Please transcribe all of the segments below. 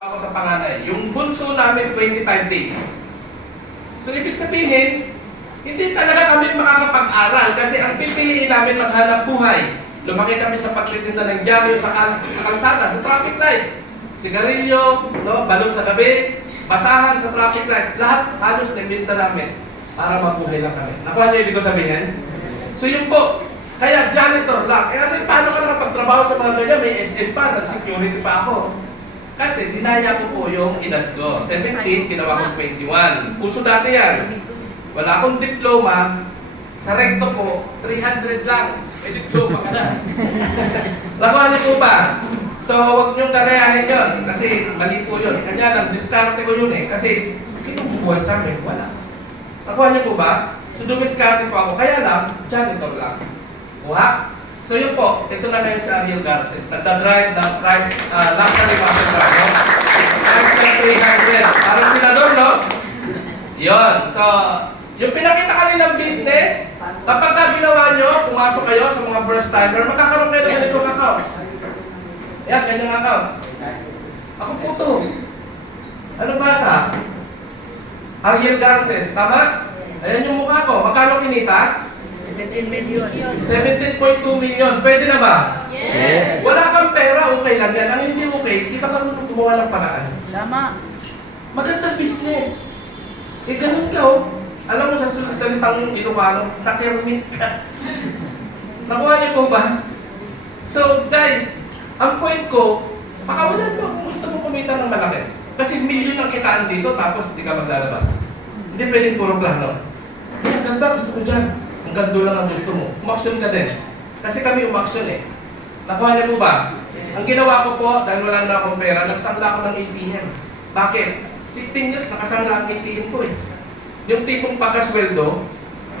Ako sa panganay. Yung bunso namin 25 days. So ibig sabihin, hindi talaga kami makakapag-aral kasi ang pipiliin namin maghanap buhay. Lumaki kami sa pagtitinda ng dyaryo sa kalsada, sa traffic lights. Sigarilyo, no, balon sa gabi, basahan sa traffic lights. Lahat halos nabinta namin para mabuhay lang kami. Nakuha niyo ibig ko sabihin? So yun po, kaya janitor lang. Paano ka nakapagtrabaho sa mga ganyan? May SM pa, nag-security pa ako. Kasi dinaya ko po yung edad ko. 17, ginawa kong 21. Uso dati yan. Wala akong diploma. Sa recto po, 300 lang. May diploma ka na. Lakuhan niyo po ba? So, huwag niyong kareahin yun. Kasi mali po yun. Kanya lang, diskarte ko yun eh. Kasi, sino bubuhay sa amin? Wala. Lakuhan niyo po ba? So, dumiskarte po ako. Kaya lang, janitor lang. Buha? So yun po, ito na ngayon sa Ariel Garces. Nagdadrive ng luxury muscle car, no? Drive na 300. Parang sila doon, no? Yun. So, yung pinakita kanilang business, kapag ginawa nyo, pumasok kayo sa mga first timer, magkakaroon kayo ng ganitong account. Yan, ganyang account. Ako po to. Ano basa? Ariel Garces, tama? Ayan yung mukha ko. Magkano kinita? 17 million. 17.2 million. Pwede na ba? Yes. Wala kang pera, okay lang yan. Ang hindi okay, hindi ka marunong gumawa ng paraan. Tama. Magandang business. Eh, ganun ka, oh. Alam mo sa salitang Ilocano, nakirmit ka. Nakuha niyo po ba? So, guys, ang point ko, baka wala mo kung gusto mo kumita ng malaki. Kasi milyon ang kitaan dito, tapos hindi ka maglalabas. Hindi pwedeng puro plano. Ang ganda, gusto ko dyan. Ang gando lang ang gusto mo. Umaksyon ka din. Kasi kami umaksyon eh. Nakuha niyo po ba? Ang ginawa ko po, dahil wala na akong pera, nagsangla ako ng ATM. Bakit? 16 years, nakasangla ang ATM ko eh. Yung tipong pagkasweldo,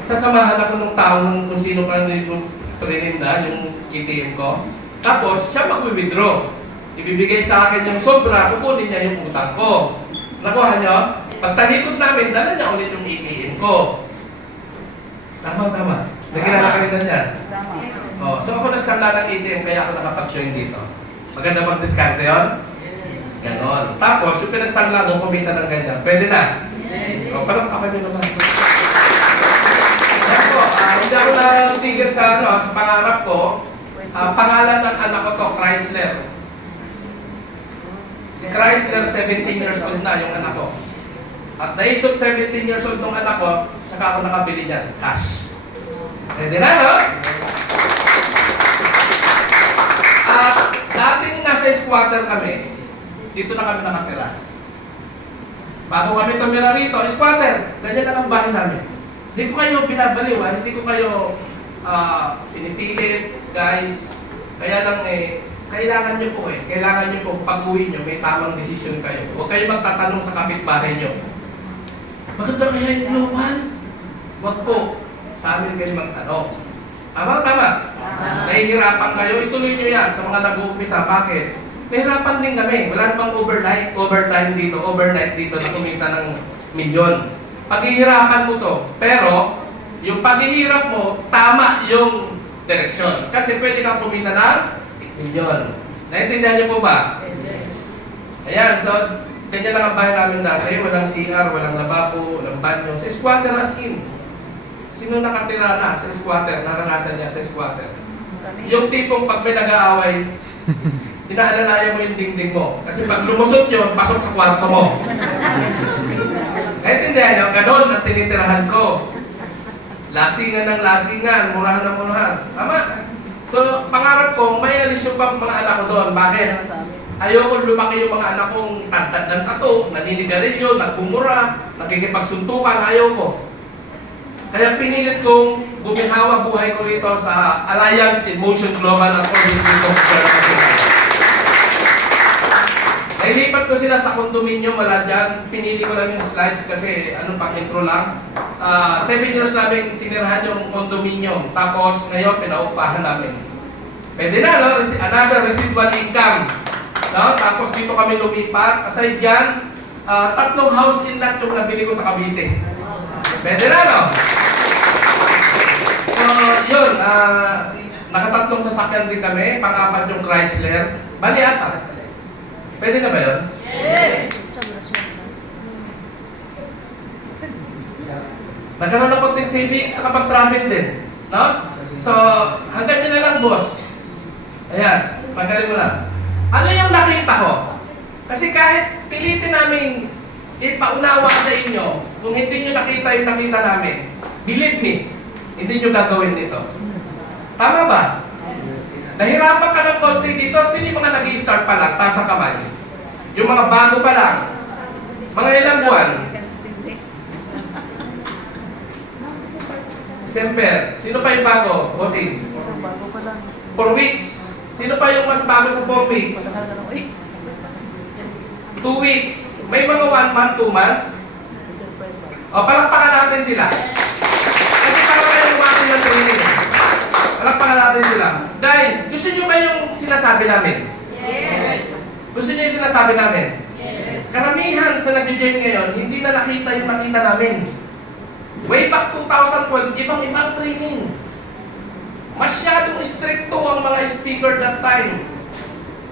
sasamahan ako ng tao ng kung sino ka nito prininda, yung ATM ko. Tapos, siya mag-withdraw. Ibibigay sa akin yung sobra, kukunin niya yung utang ko. Nakuha niyo? Pagtalikod namin, dala niya ulit yung ATM ko. Tama. Nakilala ka rin na niyan. Tama. Oh, so ako nagsangla ng ATM kaya ako nakapag-join dito. Maganda bang diskarte yun? Yes. Ganon. Tapos, yung pinagsangla mo, kumita ng ganyan. Pwede na? Yes. O, parang ako nyo naman. Yan po, hindi ako natigil sa pangarap ko. Pangalan ng anak ko to, Chrysler. Si Chrysler, 17 years old na yung anak ko. At the age of 17 years old ng anak ko, saka ako nakabili niyan, cash. Pwede na, no? At dating nasa squatter kami, dito na kami nakatira. Bago kami tumira rito, squatter, ganyan lang ang bahay namin. Hindi ko kayo binabaliw, hindi ko kayo pinipilit, guys. Kaya lang kailangan nyo po kailangan nyo po pag-uwi nyo, may tamang desisyon kayo. Huwag kayo magtatanong sa kapitbahay nyo. Maganda kaya yung inuman? Huwag po. Sa amin kayo magtanong. Tama? Nahihirapan kayo. Ituloy nyo yan sa mga nag-uumpisa. Bakit? Nahihirapan din kami. Wala namang overnight dito na kumita ng milyon. Paghihirapan mo to. Pero, yung paghihirap mo, tama yung direksyon. Kasi pwede kang kumita ng milyon. Naintindihan niyo po ba? Yes. Ayan, so, ganyan lang ang bahay namin dati. Walang CR, walang lababo, walang banyo. Sa squatter as in. Sino nakatira na sa squatter? Naranasan niya sa squatter. Yung tipong pag may nag-aaway, hinaalalayan mo yung dingding mo. Kasi pag lumusot yun, pasok sa kwarto mo. Naintindihan niyo? Ganon ang tinitirahan ko. Lasingan ng lasingan, murahan ng murahan. Tama? So, pangarap ko, may alis yung mga anak ko doon. Bakit? Ayoko lumaki yung mga anak kong tantad ng tato, naninigarilyo, nagbumura, nakikipagsuntukan, ayoko. Kaya pinilit kong guminhawa buhay ko rito sa Alliance in Motion Global at Organization of International. Nailipat ko sila sa condominium, wala dyan. Pinili ko lang yung slides kasi pang intro lang. 7 years namin tinirahan yung condominium. Tapos ngayon pinaupahan namin. Pwede na, no? Another residual income. No? Tapos dito kami lumipat. Aside dyan, 3 house in lot yung nabili ko sa Cavite. Pwede na, no? So, yun. Nakatatlong sasakyan din kami. Pang-apat yung Chrysler. Bali ata. Pwede na ba yun? Yes. Yes. Nagkaroon ng konting savings sa kapag travel din. No? So, hanggang yun na lang, boss. Ayan, pagkalin mo na. Ano yung nakita ko? Kasi kahit pilitin namin ipaunawa sa inyo, kung hindi nyo nakita yung nakita namin, believe me, hindi nyo gagawin nito. Tama ba? Nahirapan ka ng konti dito, sino yung mga nag-i-start pa lang, taas ang kamay? Yung mga bago pa lang, mga ilang buwan? December. Sino pa yung bago? Bossing? 4 weeks. Sino pa yung mas bago sa 4 weeks? 2 weeks. May mga 1 month, 2 months. O, palakpakan natin sila. Kasi para kayo umaki ng training. Palakpakan natin sila. Guys, gusto nyo ba yung sinasabi namin? Yes. Gusto nyo yung sinasabi namin? Yes. Karamihan sa nag-gym ngayon, hindi na nakita yung nakita namin. Way back 2012, ibang-ibang training. Masyadong stricto ang mga speaker that time.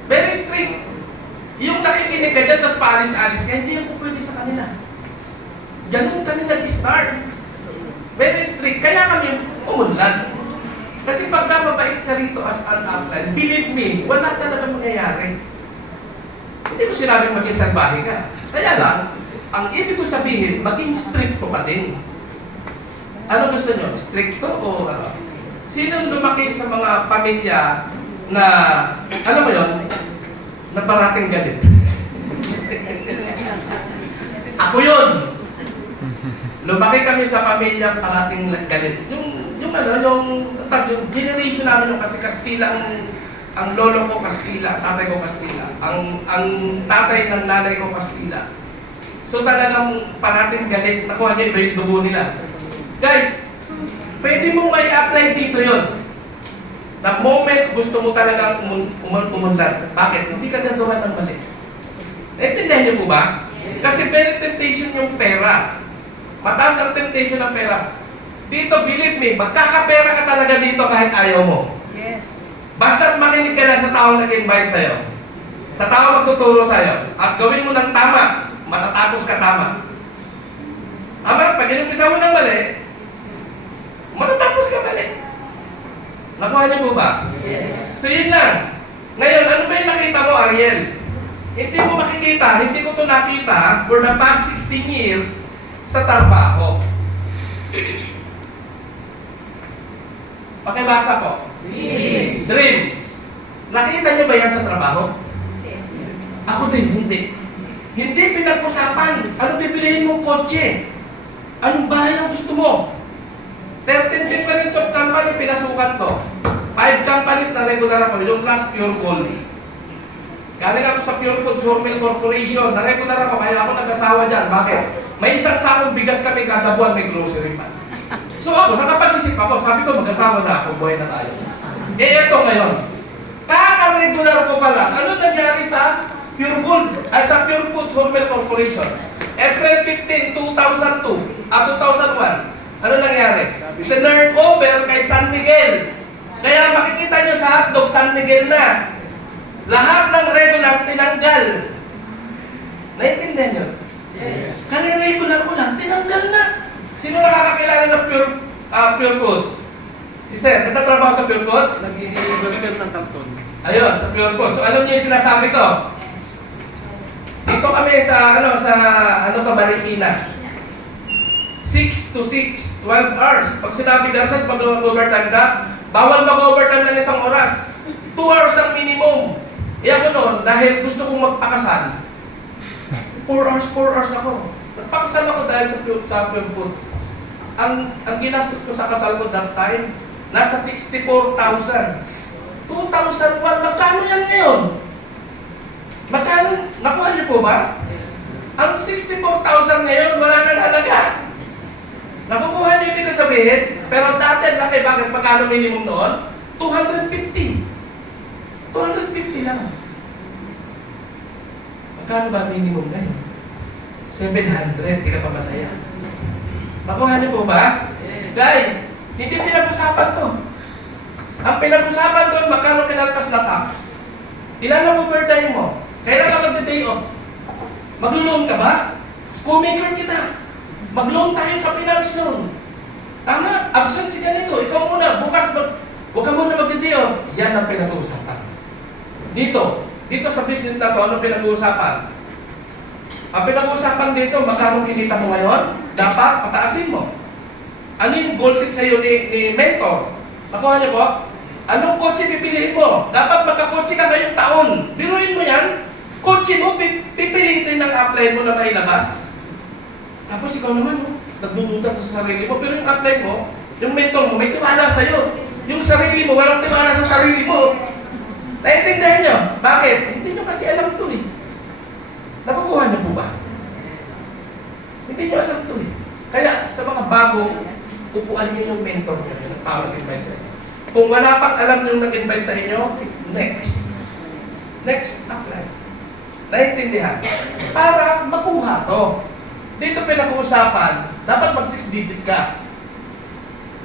Very strict. Yung nakikinig ka dyan, tapos paalis-alis ka, hindi ako pwede sa kanila. Ganun kami nag-start. Very strict. Kaya kami umunlad. Kasi pagka mabait ka rito as an upline, believe me, wala talaga mangyayari. Hindi ko sinabing maging salbahe ka. Kaya lang, ang ibig ko sabihin, maging stricto ka din. Ano gusto nyo? Stricto o ano? Sino lumaki sa mga pamilya na, ano ba yun? Na parating galit? Ako yun! Lumaki kami sa pamilya parating galit. Yung generation namin yung kasi Kastila ang lolo ko Kastila, tatay ko Kastila. Ang tatay ng nanay ko Kastila. So talagang parating galit, nakuha niya iba yung dugo nila. Guys, pwede mong may apply dito yon. The moment gusto mo talagang umunlad. Bakit? Hindi ka gagawa ng mali. Naintindihan niyo po ba? Kasi very temptation yung pera. Mataas ang temptation ng pera. Dito, believe me, magkakapera ka talaga dito kahit ayaw mo. Yes. Basta makinig ka lang sa taong nag-invite sa'yo. Sa taong magtuturo sa'yo. At gawin mo ng tama, matatapos ka tama. Ama, pag inumpisa mo ng mali, matatapos ka mali. Nakuha niyo po ba? Yes. So yun lang. Ngayon, ano ba yung nakita mo, Ariel? Hindi mo makikita, hindi ko ito nakita for the past 16 years sa trabaho. Pakibasa po. Dreams. Dreams. Nakita niyo ba yan sa trabaho? Ako din, hindi. Hindi pinag-usapan. Ano bibilihin mong kotse? Anong bahay ang gusto mo? 13 different of company pinasukan to. 5 companies na regular ako. Yung last Pure Gold. Galing ako sa Pure Gold Hormel Corporation. Na regular ako, kaya ako nag-asawa dyan. Bakit? May isang sakong bigas kami kada buwan, may grocery pa. So ako, nakapag-isip ako. Sabi ko, mag-asawa na ako. Buhay na tayo. Eto ngayon. Kaka-regular ko pala. Ano nangyari sa Pure Gold? Ay, sa Pure Gold Hormel Corporation? April 15, 2002. 2001. Ano nangyari? Turn over kay San Miguel. Kaya makikita nyo sa hotdog, San Miguel na. Lahat ng regular tinanggal. Naintindihan nyo? Yes. Kani-regular ko lang, tinanggal na. Sino nakakakilala ng Pure Foods? Si Seth, nagtatrabaho sa Pure Foods? Nag-i-deliver sir ng karton. Ayun, sa Pure Foods. So alam niyo yung sinasabi ko? Dito kami sa Marikina. 6 to 6, 12 hours. Pag sinabi Garces, mag-overtime ka, bawal mag-overtime ng isang oras. 2 hours ang minimum. E ako noon, dahil gusto kong magpakasal, 4 hours ako. Nagpakasal ako dahil sa Pure Foods. Ang ginastos ko sa kasal ko that time, nasa 64,000. 2001, magkano yan ngayon? Magkano? Nakuha niyo po ba? Ang 64,000 ngayon, wala nang halaga. Nakukuha niyo yung sabihin, pero dati laki, bakit magkano minimum noon? 250. 250 lang. Magkano ba minimum ngayon? 700, di ka pa masaya. Nakuha niyo po ba? Guys, hindi pinag-usapan to. Ang pinag-usapan doon, magkano kinaltas na tax? Ilan ang overtime mo? Kailan ka mag-day off? Maglo-loan ka ba? Co-maker kita. Mag-loan tayo sa finance loan. Tama, absent si ganito. Ikaw muna, bukas huwag ka muna magdidiyo. Yan ang pinag-uusapan. Dito sa business na to, ano pinag-uusapan? Ang pinag-uusapan dito, magkano kinita mo ngayon? Dapat pataasin mo. Ano yung goal set sa'yo ni mentor? Nakuha niyo po? Anong kotse pipiliin mo? Dapat magka-kotse ka ngayong taon. Biruin mo yan. Kotse mo, pipilitin ng apply mo na mailabas. Tapos ikaw naman, nagdududa sa sarili mo. Pero yung apply mo, yung mentor mo, may tiwala sa'yo. Yung sarili mo, walang tiwala sa sarili mo. Naiintindihan nyo? Bakit? Hindi nyo kasi alam ito eh. Nakukuha niyo po ba? Hindi nyo alam ito eh. Kaya sa mga bagong, upuan niyo yung mentor niyo, yung tawag invite sa inyo. Kung wala pang alam yung nag-invite sa inyo, next. Next, apply. Naiintindihan? Para makuha to. Dito pinag-uusapan, dapat mag-6 digit ka.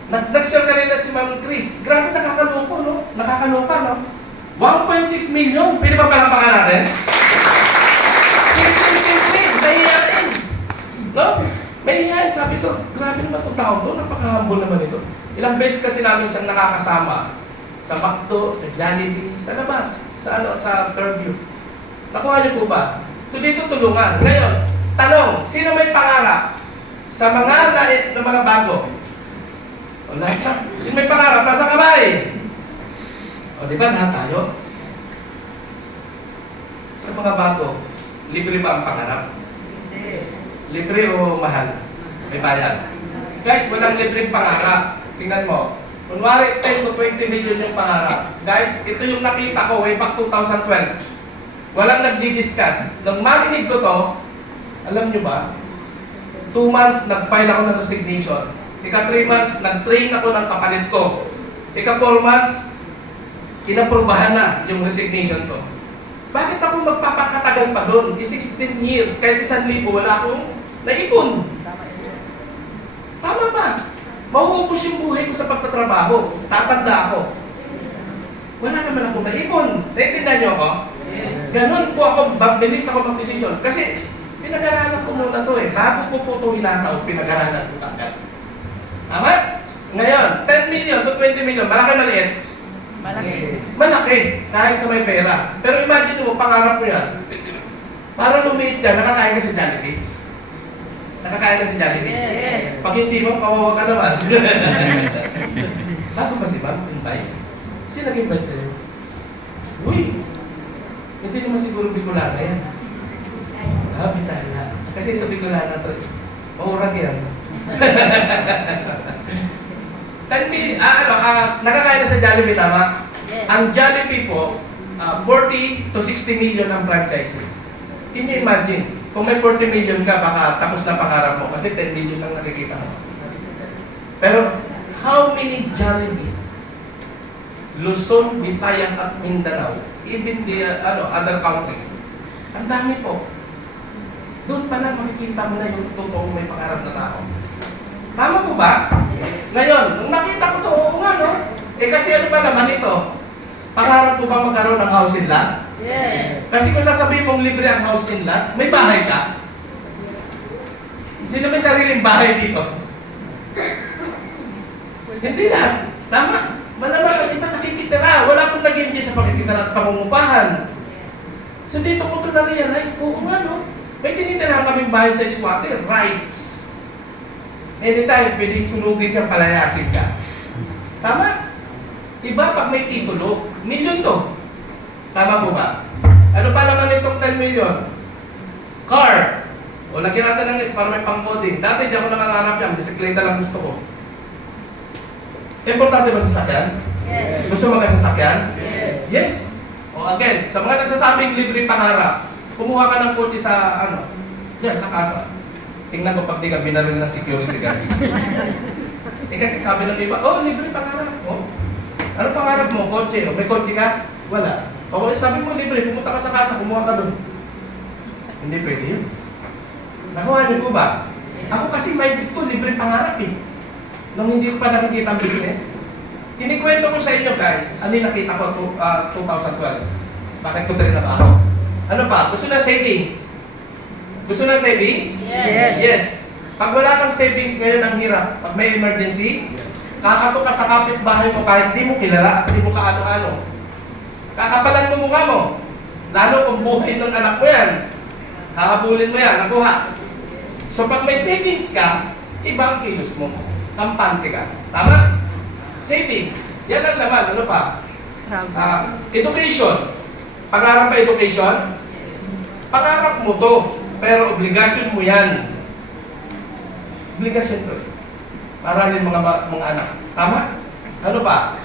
Nag-share kanina si Ma'am Chris. Grabe nakakaloko, no? Nakakaloka, no? 1.6 million. Pwede ba palapakan natin? Simple. Mahihain. No? Mahihain. Sabi ko, grabe naman itong tao to. Napaka-humble naman ito. Ilang beses kasi namin siyang nakakasama. Sa McDo, sa Jollibee, sa labas. Sa Fairview. Nakuha niyo po ba? So dito tulungan. Ngayon, tanong, sino may pangarap? Sa mga na mga bago. O lahat na. Sino may pangarap? Nasa kamay. O di ba lahat tayo? Sa mga bago, libre ba ang pangarap? Libre o mahal? May bayad. Guys, walang libreng pangarap. Tingnan mo. Kunwari, 10 to 20 million yung pangarap. Guys, ito yung nakita ko way back 2012. Walang nagdi-discuss. Nung marinig ko to, alam nyo ba, 2 months nag-file ako ng resignation. Ika 3 months, nag-train ako ng kapalit ko. Ika 4 months, inaprubahan na yung resignation ko. Bakit ako magpapakatagal pa doon? 16 years, kahit 1,000 wala akong naipon. Tama ba? Mauubos yung buhay ko sa pagtatrabaho. Tatanda ako. Wala naman akong naipon. Naintindihan niyo ako? Ganon po ako, bilis ako mag-decision. Kasi pinag-aralan ko muna to eh. Bago ko po ito hinataw, pinag-aralan ko agad. Tama? Ngayon, 10 million to 20 million, malaki maliit? Malaki. Malaki, kahit sa may pera. Pero imagine mo, pangarap mo yan. Para lumiit yan, nakakain ka sa Jollibee. Nakakain ka sa Jollibee? Yes. Pag hindi mo, kawawa ka naman. Bago ba si Ma'am? Invite? Sino nag-invite sa'yo? Uy! Hindi naman siguro Bicolana yan. Bisaya. Kasi ito Bicolana to. Maurag yan. Nakakain na sa Jollibee, tama? Yes. Ang Jollibee po, 40 to 60 million ang franchise. Can you imagine? Kung may 40 million ka, baka tapos na pangarap mo kasi 10 million lang nakikita mo. Pero, how many Jollibee? Luzon, Visayas at Mindanao, even the other county. Ang dami po. Doon pa lang makikita mo na yung totoong may pangarap na tao. Tama po ba? Ngayon, nung nakita ko to, oo nga no? Eh kasi ano ba naman ito? Pangarap po ba magkaroon ng house and lot? Yes. Kasi kung sasabihin mong libre ang house and lot, may bahay ka? Sino may sariling bahay dito? Hindi lahat. Tama. Malamang ang iba nakikitira. Wala pong nag-enjoy sa pakikitira at pangungupahan. So dito ko ito na-realize, oo nga no? May tinitirahan kaming bahay sa squatter, rights. Anytime, pwedeng sunugin ka, palayasin ka. Tama? Iba pag may titulo, milyon to. Tama po ba? Ano pa naman itong 10 million? Car. O lagyan natin ng S para may pang-coding. Dati hindi ako nangangarap yan, bisikleta lang gusto ko. Importante ba sasakyan? Yes. Gusto mo sasakyan? Yes. Yes. O again, sa mga nagsasabing libre pangarap, kumuha ka ng kotse sa yan, sa kasa. Tingnan ko pag di ka binaril ng security guard. Eh kasi sabi ng iba, oh, libre pangarap mo. Ano pangarap mo? Kotse. May kotse ka? Wala. O sabi mo libre, pumunta ka sa kasa, kumuha ka doon. Hindi pwede yun. Nakuha niyo po ba? Ako kasi mindset ko, libre pangarap eh. Nung hindi ko pa nakikita ang business. Kinikwento ko sa inyo guys, ano yung nakita ko 2012. Bakit ko rin na ako? Ano pa? Gusto na savings. Gusto na savings? Yes. Yes. Pag wala kang savings ngayon, ang hirap. Pag may emergency, kakato ka sa kapitbahay mo kahit di mo kilala at di mo kaano-ano. Kakapalan mo mukha mo. Lalo kung buhay ng anak mo yan. Hahabulin mo yan, nakuha. So pag may savings ka, ibang kilos mo. Kampante ka. Tama? Savings. Yan ang laman. Ano pa? Education. Pangarap pa education? Pangarap mo to. Pero obligasyon mo yan. Obligasyon to. Para rin mga anak. Tama? Ano pa?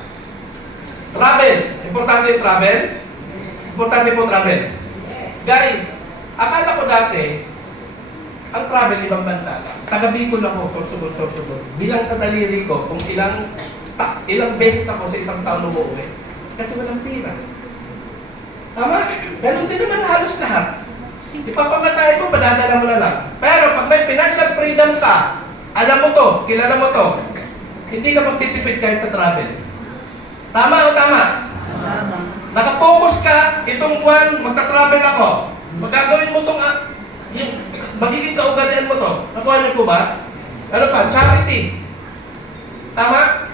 Travel. Importante yung travel? Importante po travel. Guys, akala ko dati, ang travel ibang bansa lang. Taga Bicol ako, sorsugod. Bilang sa daliri ko, kung ilang beses ako sa isang taon umuwi. Kasi walang pira. Tama? Ganun din naman halos lahat. Ipapamasahe mo, padadala mo na lang. Pero pag may financial freedom ka, alam mo to, kilala mo to, hindi ka magtitipid kahit sa travel. Tama o tama? Tama. Nakafocus ka, itong buwan, magta-travel ako. Magagawin mo itong, yung magiging kaugalian mo to. Nakuha niyo po ba? Ano pa? Charity. Tama?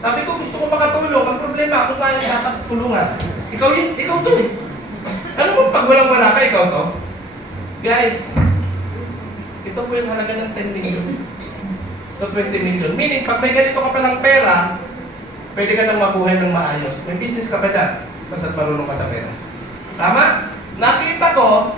Sabi ko, gusto ko makatulong. Ang problema, ako kaya dapat tulungan. Ikaw to eh. Ano mo, pag walang-wala ka, ikaw to? Guys, ito po yung halaga ng 10 million. Ito 20 million. Meaning, pag may ganito ka pa ng pera, pwede ka nang mabuhay ng maayos. May business ka ba dyan? Basta't marunong ka sa pera. Tama? Nakita ko,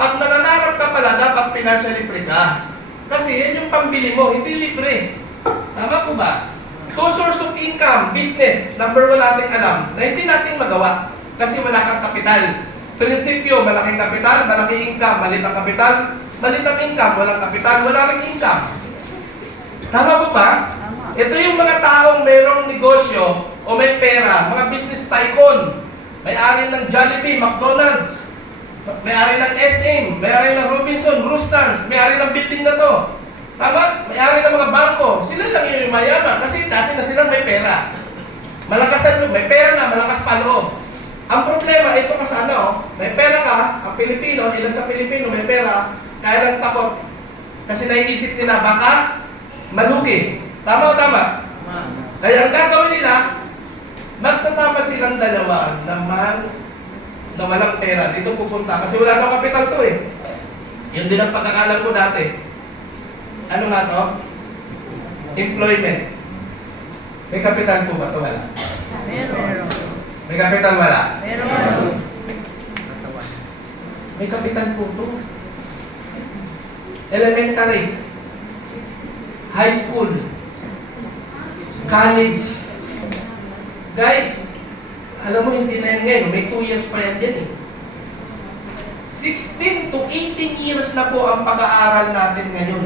pag nananarap ka pala, dapat financially free ka. Kasi yan yung pambili mo, hindi libre. Tama po ba? Two source of income, business, number one natin alam, na hindi natin magawa. Kasi wala kang kapital. Prinsipyo, malaking kapital, malaking income, malit ang kapital, malit ang income, walang kapital, wala ring income. Tama po ba? Tama. Ito yung mga taong mayroong negosyo o may pera, mga business tycoon. May-ari ng Jollibee, McDonald's, may-ari ng SM, may-ari ng Robinson, Rustans, may-ari ng building na to. Tama? May-ari ng mga bangko. Sila lang yung mayaman kasi dati na silang may pera. Malakas ang loob, may pera na, malakas pa loob. Ang problema, ito ka sana, may pera ka, ang Pilipino, ilan sa Pilipino may pera, kaya lang takot. Kasi naiisip nila, baka malugi. Tama o tama? Kaya ang gagawin nila, magsasama silang dalawa naman na walang pera. Dito pupunta. Kasi wala nang kapital to eh. Yun din ang pagkakalam ko dati. Ano nga to? Employment. May kapital po ba ito? Wala. Meron. May kapital wala? Meron. May kapital po ito. Elementary. High school. College. Guys, alam mo hindi na yan ngayon. May 2 years pa yan dyan eh. 16 to 18 years na po ang pag-aaral natin ngayon.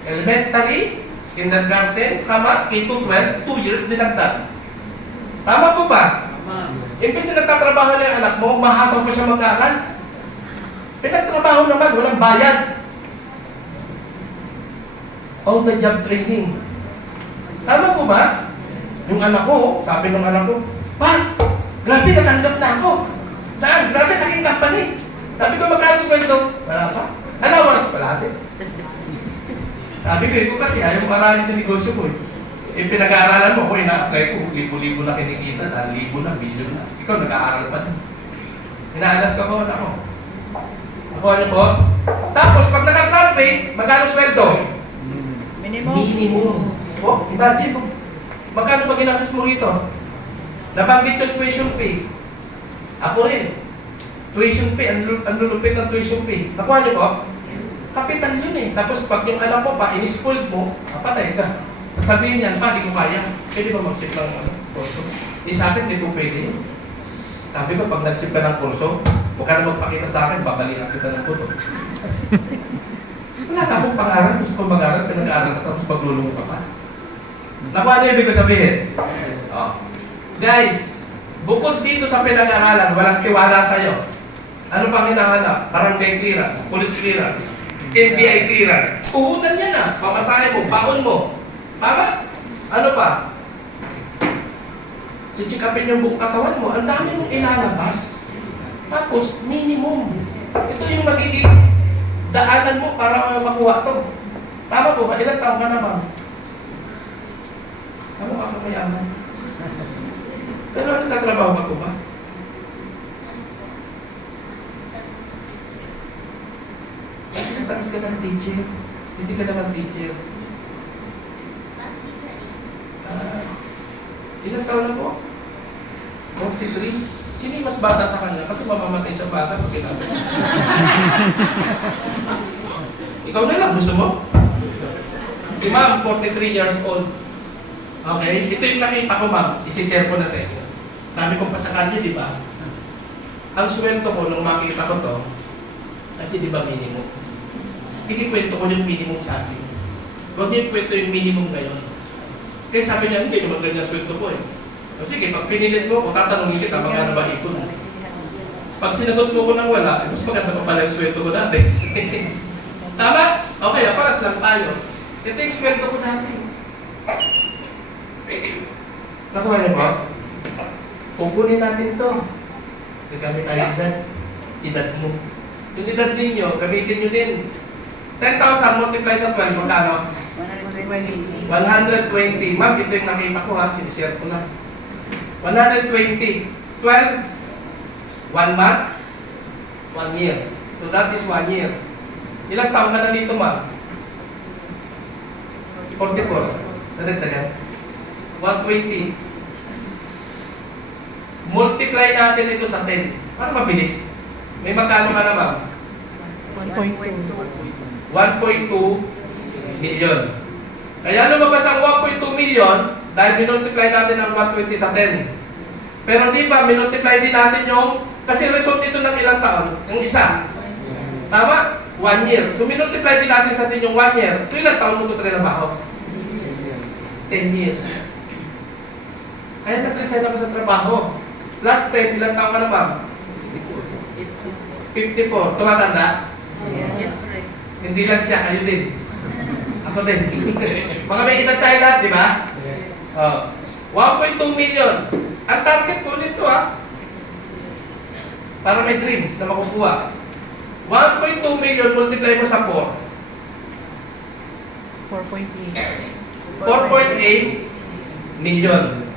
Elementary, kindergarten, tama, K-12, 2 years dinagdag. Tama po ba? Imbis na nagtatrabaho na yung anak mo, mahataw pa siya mag-aaral. Pinagtrabaho naman, walang bayad. On the job training. Tama po ba? Yung anak ko, sabi ng anak ko, Pa, grabe natanggap na ako. Saan? Grabe, laking company. Sabi ko, magkano sweldo? Wala pa. Allowance pala natin. Sabi ko, ito kasi ayaw marami ng negosyo ko eh. Eh, pinag-aaralan mo, ako ina-apply ko, libo-libo na kinikita, na libo na, bilyon na. Ikaw, nag-aaral pa din. Inaalas ka ko, ako. Ako ano po? Tapos, pag naka-graduate, magkano sweldo? Minimum. Minimum. Oh, imagine mo. Magkano ba ginastos mo rito? Nabanggit yung tuition fee. Ako rin. Tuition fee, ang lulupit ng tuition fee. Nakuha niyo po? Kapital yun eh. Tapos pag yung anak mo pa, in-spoiled mo, kapatay ka. Sabihin niyan, pa, di ko kaya. Pwede ba mag-ship ng kurso? Sa akin, di ko pwede. Sabi ko, pag nag-ship ka ng kurso, huwag ka na magpakita sa akin, babalihan kita ng puto. Wala ka akong pangaral, gusto ko mag-aral, pinag-aaral ka, tapos maglulungo ka pa. Nakuha niyo ibig ko sabihin? Yes. Oh. Guys, bukod dito sa pinag-aaralan, walang tiwala sa'yo. Ano pang hinahanap? Barangay clearance, police clearance, NBI clearance. Puhunan yan na, pamasahe mo, baon mo. Tama? Ano pa? Chichikapin yung buong katawan mo, ang dami mong ilalabas. Tapos, minimum. Ito yung magiging daanan mo para makuha to. Tama po ba? Ilang taon ka na, ma'am? Ano ka mayaman? Pero ano nagtatrabaho ka po ba? Assistance ka ng teacher. Hindi ka naman teacher. Ilang taon na po? 43? Sino yung mas bata sa kanya? Kasi mamamatay siya bata pag ginagawa. Ikaw na lang, gusto mo? Si ma'am, 43 years old. Okay? Ito yung nakita ko, ma'am. Isi-share ko na sa inyo. Dami kong pa sa kanya, di ba? Ang sweldo ko nung makita ko to, kasi di ba minimum? Ikikwento ko yung minimum sa akin. Huwag niyo ikwento yung minimum ngayon. Kaya sabi niya, hindi naman ganyan sweldo ko eh. O sige, pag pinilit mo ako, tatanungin kita, magkano ba ipon mo? Pag sinagot mo ko ng wala, mas maganda pa pala yung sweldo ko dati. Tama? Okay, paras lang tayo. Ito yung sweldo ko dati. Nakuha niyo po? Kukunin natin to. Gagamit tayo edad mo. Yung edad ninyo, gamitin nyo din. 10,000 multiply sa 12, magkano? 120. Ma'am, ito yung nakita ko ha, sinishare ko lang. 120. 12, 1 month, 1 year. So that is 1 year. Ilang taon ka na dito, ma'am? 44. Nadagdagan. 120. Multiply natin ito sa 10. Para mabilis. May magkano ka na, ma'am? 1.2 million. Kaya lumabas ang 1.2 million dahil minultiply natin ang 120 sa 10. Pero di ba, minultiply din natin yung, kasi result ito ng ilang taon? Yung isa. Tama? 1 year. So minultiply din natin sa 10 yung 1 year. So ilang taon mo ito trabaho? 10 years. Kaya nag-resign ako sa trabaho. Last 10, ilang taon ka na, ma'am? 54. Tumatanda? Hindi lang siya, kayo din. Ako din. Mga may edad tayo lahat, di ba? 1.2 million. Ang target ko nito para may dreams na makukuha. 1.2 million multiply mo sa 4. 4.8 million.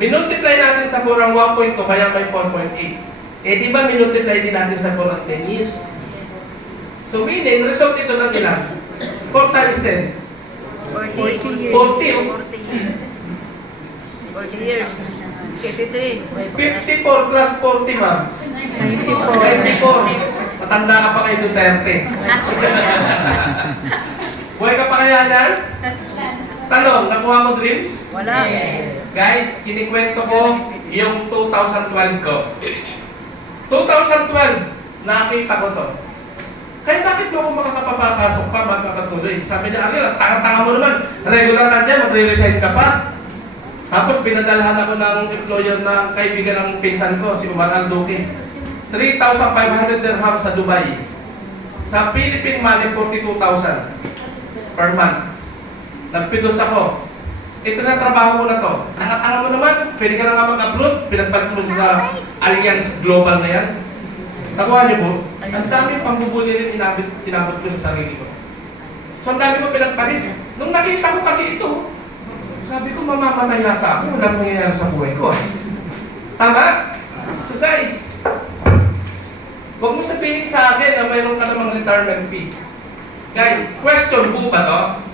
Minultiply natin sa 4 ang 1.2 kaya may 4.8. Eh di ba minultiply din natin sa 4 ang 10 years? So meaning, result ito ng ilan? 4 times 10. 40 years. 40 years. 53. 54 plus 40, ma'am. 94. Matanda ka pa kay Duterte. Buhay ka pa kaya yan? Tanong, nakuha mo dreams? Wala. Guys, kinikwento ko yung 2012 ko. 2012, nakita ko to. Kaya bakit mo ako makakapapasok pa, makakatuloy? Sabi niya, Ariel, tanga-tanga mo naman. Regular ka dyan, magre-resign ka pa. Tapos pinadalhan ako ng employer na kaibigan ng pinsan ko, si Umar Alduque. 3,500 dirham sa Dubai. Sa Philippine money, 42,000 per month. Nagpidos ako. Ito na trabaho ko na to. Nakatanga mo naman, pwede ka na nga mag-upload. Pinagpag mo sa Alliance Global na yan. Nakuha niyo po? Ang dami pambubuli rin tinabot ko sa sarili ko. So ang dami ko pinagpalit. Nung nakita ko kasi ito, sabi ko mamamatay yata ako. Walang nangyayari sa buhay ko. Tama? So guys, huwag mo sabihin sa akin na mayroon ka namang retirement fee. Guys, question po ba to?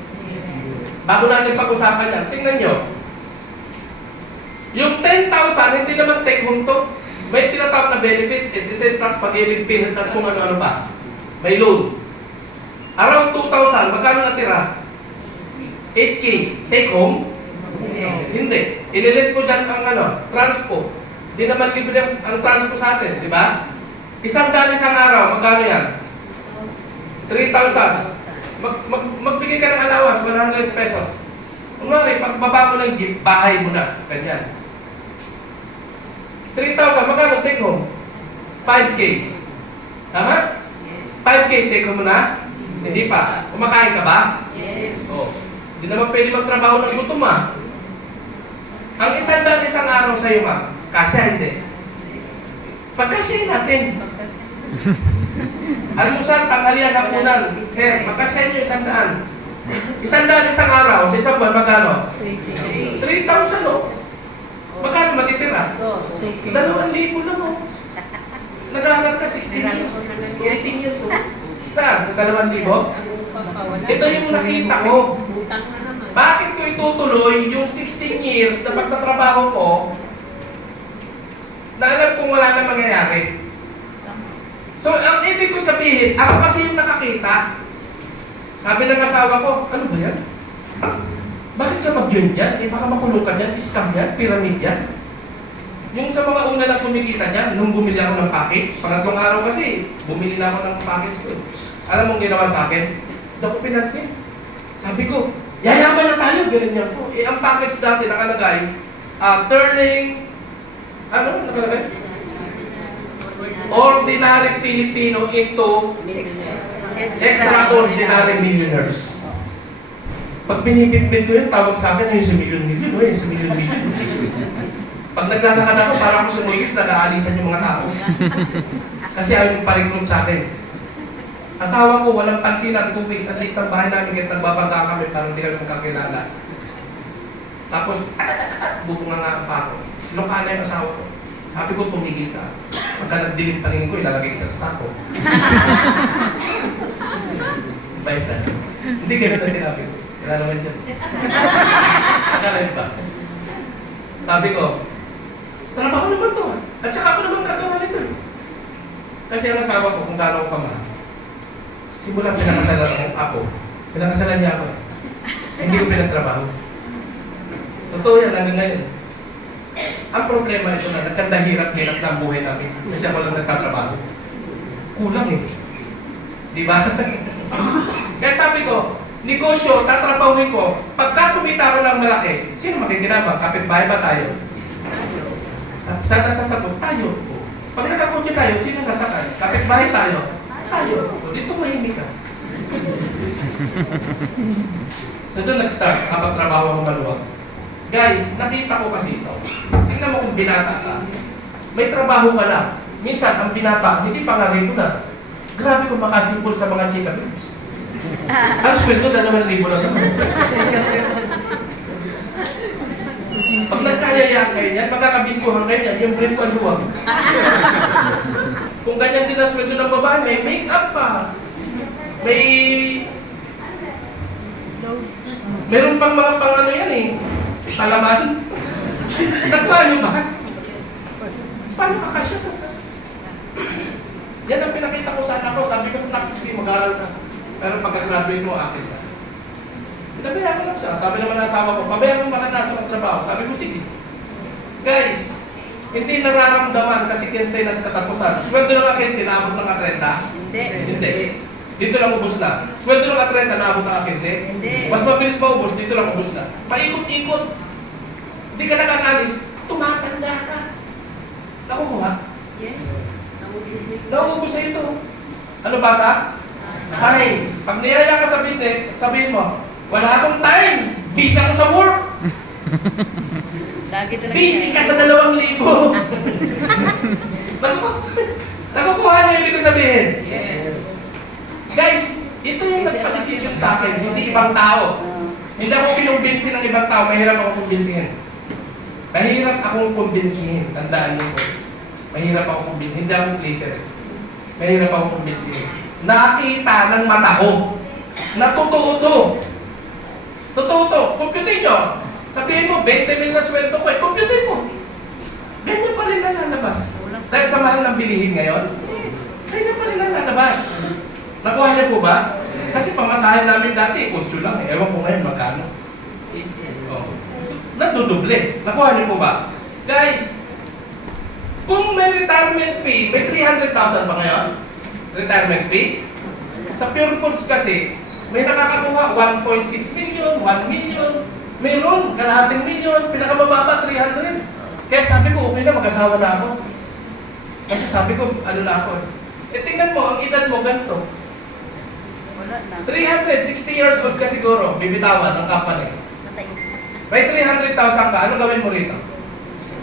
Bago natin pag-usapan yan, tingnan nyo. Yung 10,000, hindi naman take home to. May tinatawag na benefits, SSS tax, pag-ibig pin, at kung ano-ano pa. May loan. Around 2,000, magkano natira? 8K. Take home? Hindi. Ililis ko dyan ang transpo. Hindi naman libre ang transpo sa atin, di ba? Isang araw, magkano yan? 3,000. Magbigay ka ng allowance, 100 pesos. Kunwari, pagbaba mo ng gift, bahay mo na. Ganyan. 3,000, magkano take home? 5K. Tama? 5K take home mo na? Hindi pa. Kumakain ka ba? Yes. Hindi naman pwede magtrabaho ng gutom Ang isang araw sa'yo, ma'am, kasya hindi. Pagkasyahin natin. Almusal, tanghalian, hapunan. Sir, magkasya nyo 100. 100 isang araw, sa isang buwan, magkano? 3,000 o. Magkano matitira? 2,000 lang o. Nag-aaral ka 16 years. 18 years o. Saan? Sa 2,000? Ito yung nakita ko. Bakit ko itutuloy yung 16 years na pagtatrabaho ko na alam kong wala na mangyayari? So, ang ibig ko sabihin, ako kasi yung nakakita. Sabi ng asawa ko, ano ba yan? Bakit ka mag-yun yan? Eh, baka makulong ka yan, scam yan, pyramid yan. Yung sa mga una na kumikita niyan, nung bumili ako ng package, pangatlong araw kasi, bumili na ako ng package ko. Alam mong ginawa sa akin? Hindi ako pinansin. Sabi ko, yayaman na tayo, ganyan po. Eh, ang package dati nakalagay, turning, ano nakalagay? Ordinary Filipino into extraordinary millionaires. Pag binibitbit ko yun, tawag sa akin, ayun sa milyon-milyon, ayun sa milyon-milyon. Pag naglalakad ako, parang ako sumigis, nag-aalisan yung mga tao. Kasi ayaw yung pa-recruit sa akin. Asawa ko, walang pansinan, 2 weeks, at late ng bahay namin, kahit nagbabangga kami, parang hindi kami magkakilala. Tapos, bubunga pa ako. Lokana yung asawa ko. Sabi ko, tumigil ka. Pagka nagdilim paningin ko, ilalagay kita sa sako. Bait na. Hindi ganun na sinabi ko. Wala naman dyan. Akala ba? Sabi ko, trabaho naman to. At saka ako naman gagawa nito. Kasi ang asawa ko, kung gaano ko kamahal, simulang pinakasalan ako. Pinakasalan niya ako. Hindi ko pinagtrabaho. Totoo yan, hanggang ngayon. Ang problema ito na nagkandahirap-hirap na ang buhay namin kasi ako lang nagtatrabaho. Kulang eh. Di ba? Kaya sabi ko, negosyo, tatrabahuin ko, pagka kumita ako ng malaki, sino makikinabang? Kapitbahay ba tayo? Saan nasasagot? Tayo. Pag nakakotse tayo, sino sasakay? Kapitbahay tayo? Tayo. Dito mahimik ka. So doon nag-start, kapag trabaho ako maluwag. Guys, nakita ko kasi ito. Tingnan mo kung binata ka. May trabaho ka na. Minsan, ang binata, hindi pa nga regular. Grabe kung makasimpol sa mga chika babes. Ang sweldo na naman 1,000 lang naman. Pag nagkayayaan kayo yan, magkakabiskuhan kayo yan, yung brief ang luwag. Kung ganyan din ang sweldo ng babae, may make-up pa. Meron pang mga pang-ano yan eh. Talaman. Nagpa nyo ba? Paano kakasya ko? Yan ang pinakita ko sa anak ko. Sabi ko, sige, mag-aaral ka. Pero pagka-graduate mo, akin ka. Pinabayaan ko lang siya. Sabi naman ng asawa ko, pabayaan mo maranasan ang trabaho. Sabi ko, sige. Guys, hindi nararamdaman kasi 15 na sa katapusan. Sweldo ng akin, sinabot ng 30? Hindi. Dito lang ubos na. Sweldo ng 30, naabot ng 15? Hindi. Mas mabilis maubos, dito lang ubos na. Paikot-ikot. Hindi ka nakakalis, tumatanda ka. Nakukuha? Yes. Naubos sa ito. Ano basa? Time. Pag niyaya ka sa business, sabihin mo, wala akong time. Busy ako sa work. Lagi talaga. Busy ka sa 2,000. Nakukuha niyo yung ibig ko sabihin? Yes. Guys, ito yung nagpa-decision sa akin, hindi ibang tao. Hindi ako pinumbinsin ng ibang tao, mahirap ako kumbinsihin. Mahirap akong kumbinsihin, tandaan niyo po. Mahirap akong kumbinsihin, hindi akong pleaser. Mahirap akong kumbinsihin. Nakita ng mata ko na totoo to. Totoo to. Computin nyo. Sabihin mo, 20 mil na sweldo ko, computin mo. Ganyan pa rin na lalabas. Dahil sa mahal ng bilihin ngayon, ganyan pa rin na lalabas. Nakuha niyo po ba? Kasi pamasahin namin dati, 8 lang eh. Ewan ko ngayon magkano. Oh. Nagduduble. Nakuha niyo po ba? Guys, kung may retirement pay, may 300,000 ba ngayon? Retirement pay? Sa Pure Foods kasi, may nakakakuha 1.6 million, 1 million, mayroon, kalahating million, pinakamababa 300. Kaya sabi ko, okay na, mag-asawa na ako. Kasi sabi ko, ano na ako. Eh tingnan mo, ang edad mo ganito. Wala na. 360 years old ka siguro, bibitawan ng company. May 300,000 ka, ano gawin mo rito?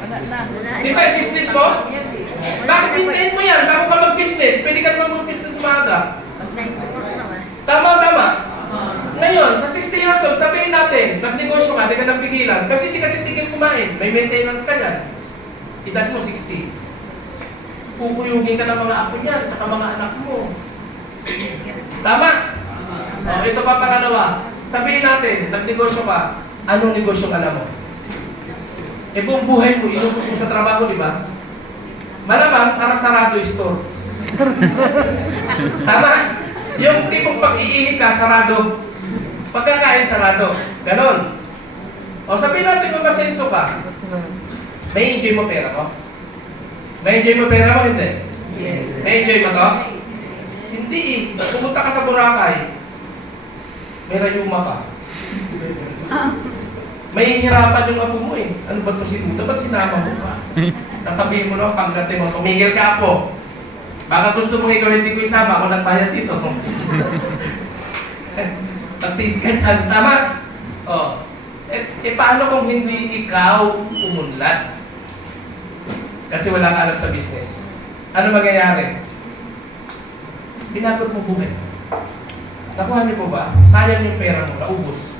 Wala na. Di ba yung business mo? Bakit hintayin mo yan? Bago ka mag-business, pwede ka naman mag-business maaga. Pag 90 naman. Tama, tama. Ngayon, sa 60 years old, sabihin natin, nagnegosyo ka, di ka napigilan, kasi hindi ka titigil kumain, may maintenance ka dyan. Edad mo, 60. Kukuyugin ka ng mga apo niyan, tsaka mga anak mo. Tama? O, ito pa pangalawa. Sabihin natin, nagnegosyo ka, anong negosyo alam mo? E buong buhay mo, inubos mo sa trabaho, di ba? Malamang, sarado yung store. Tama? Yung tipong pag-iihi ka, sarado. Pagkakain, sarado. Ganon. O sabihin natin kung masenso ka, may enjoy mo pera mo? May enjoy mo pera mo, hindi? May enjoy mo to? Hindi eh. Pumunta ka sa Boracay, may rayuma ka. May hirapan yung apo mo eh. Ano ba ito si Buda? Ba't sinama mo ka? Nasabihin mo lang, pagdating mo, tumigil ka ako. Baka gusto mong ikaw hindi ko isama, ako nagbayad dito. Pagtiis ka dyan, tama? O. Paano kung hindi ikaw umunlad? Kasi wala ka alam sa business. Ano mangyayari? Binagod mo buhay. Nakuha niyo po ba? Sayang yung pera mo, naubos.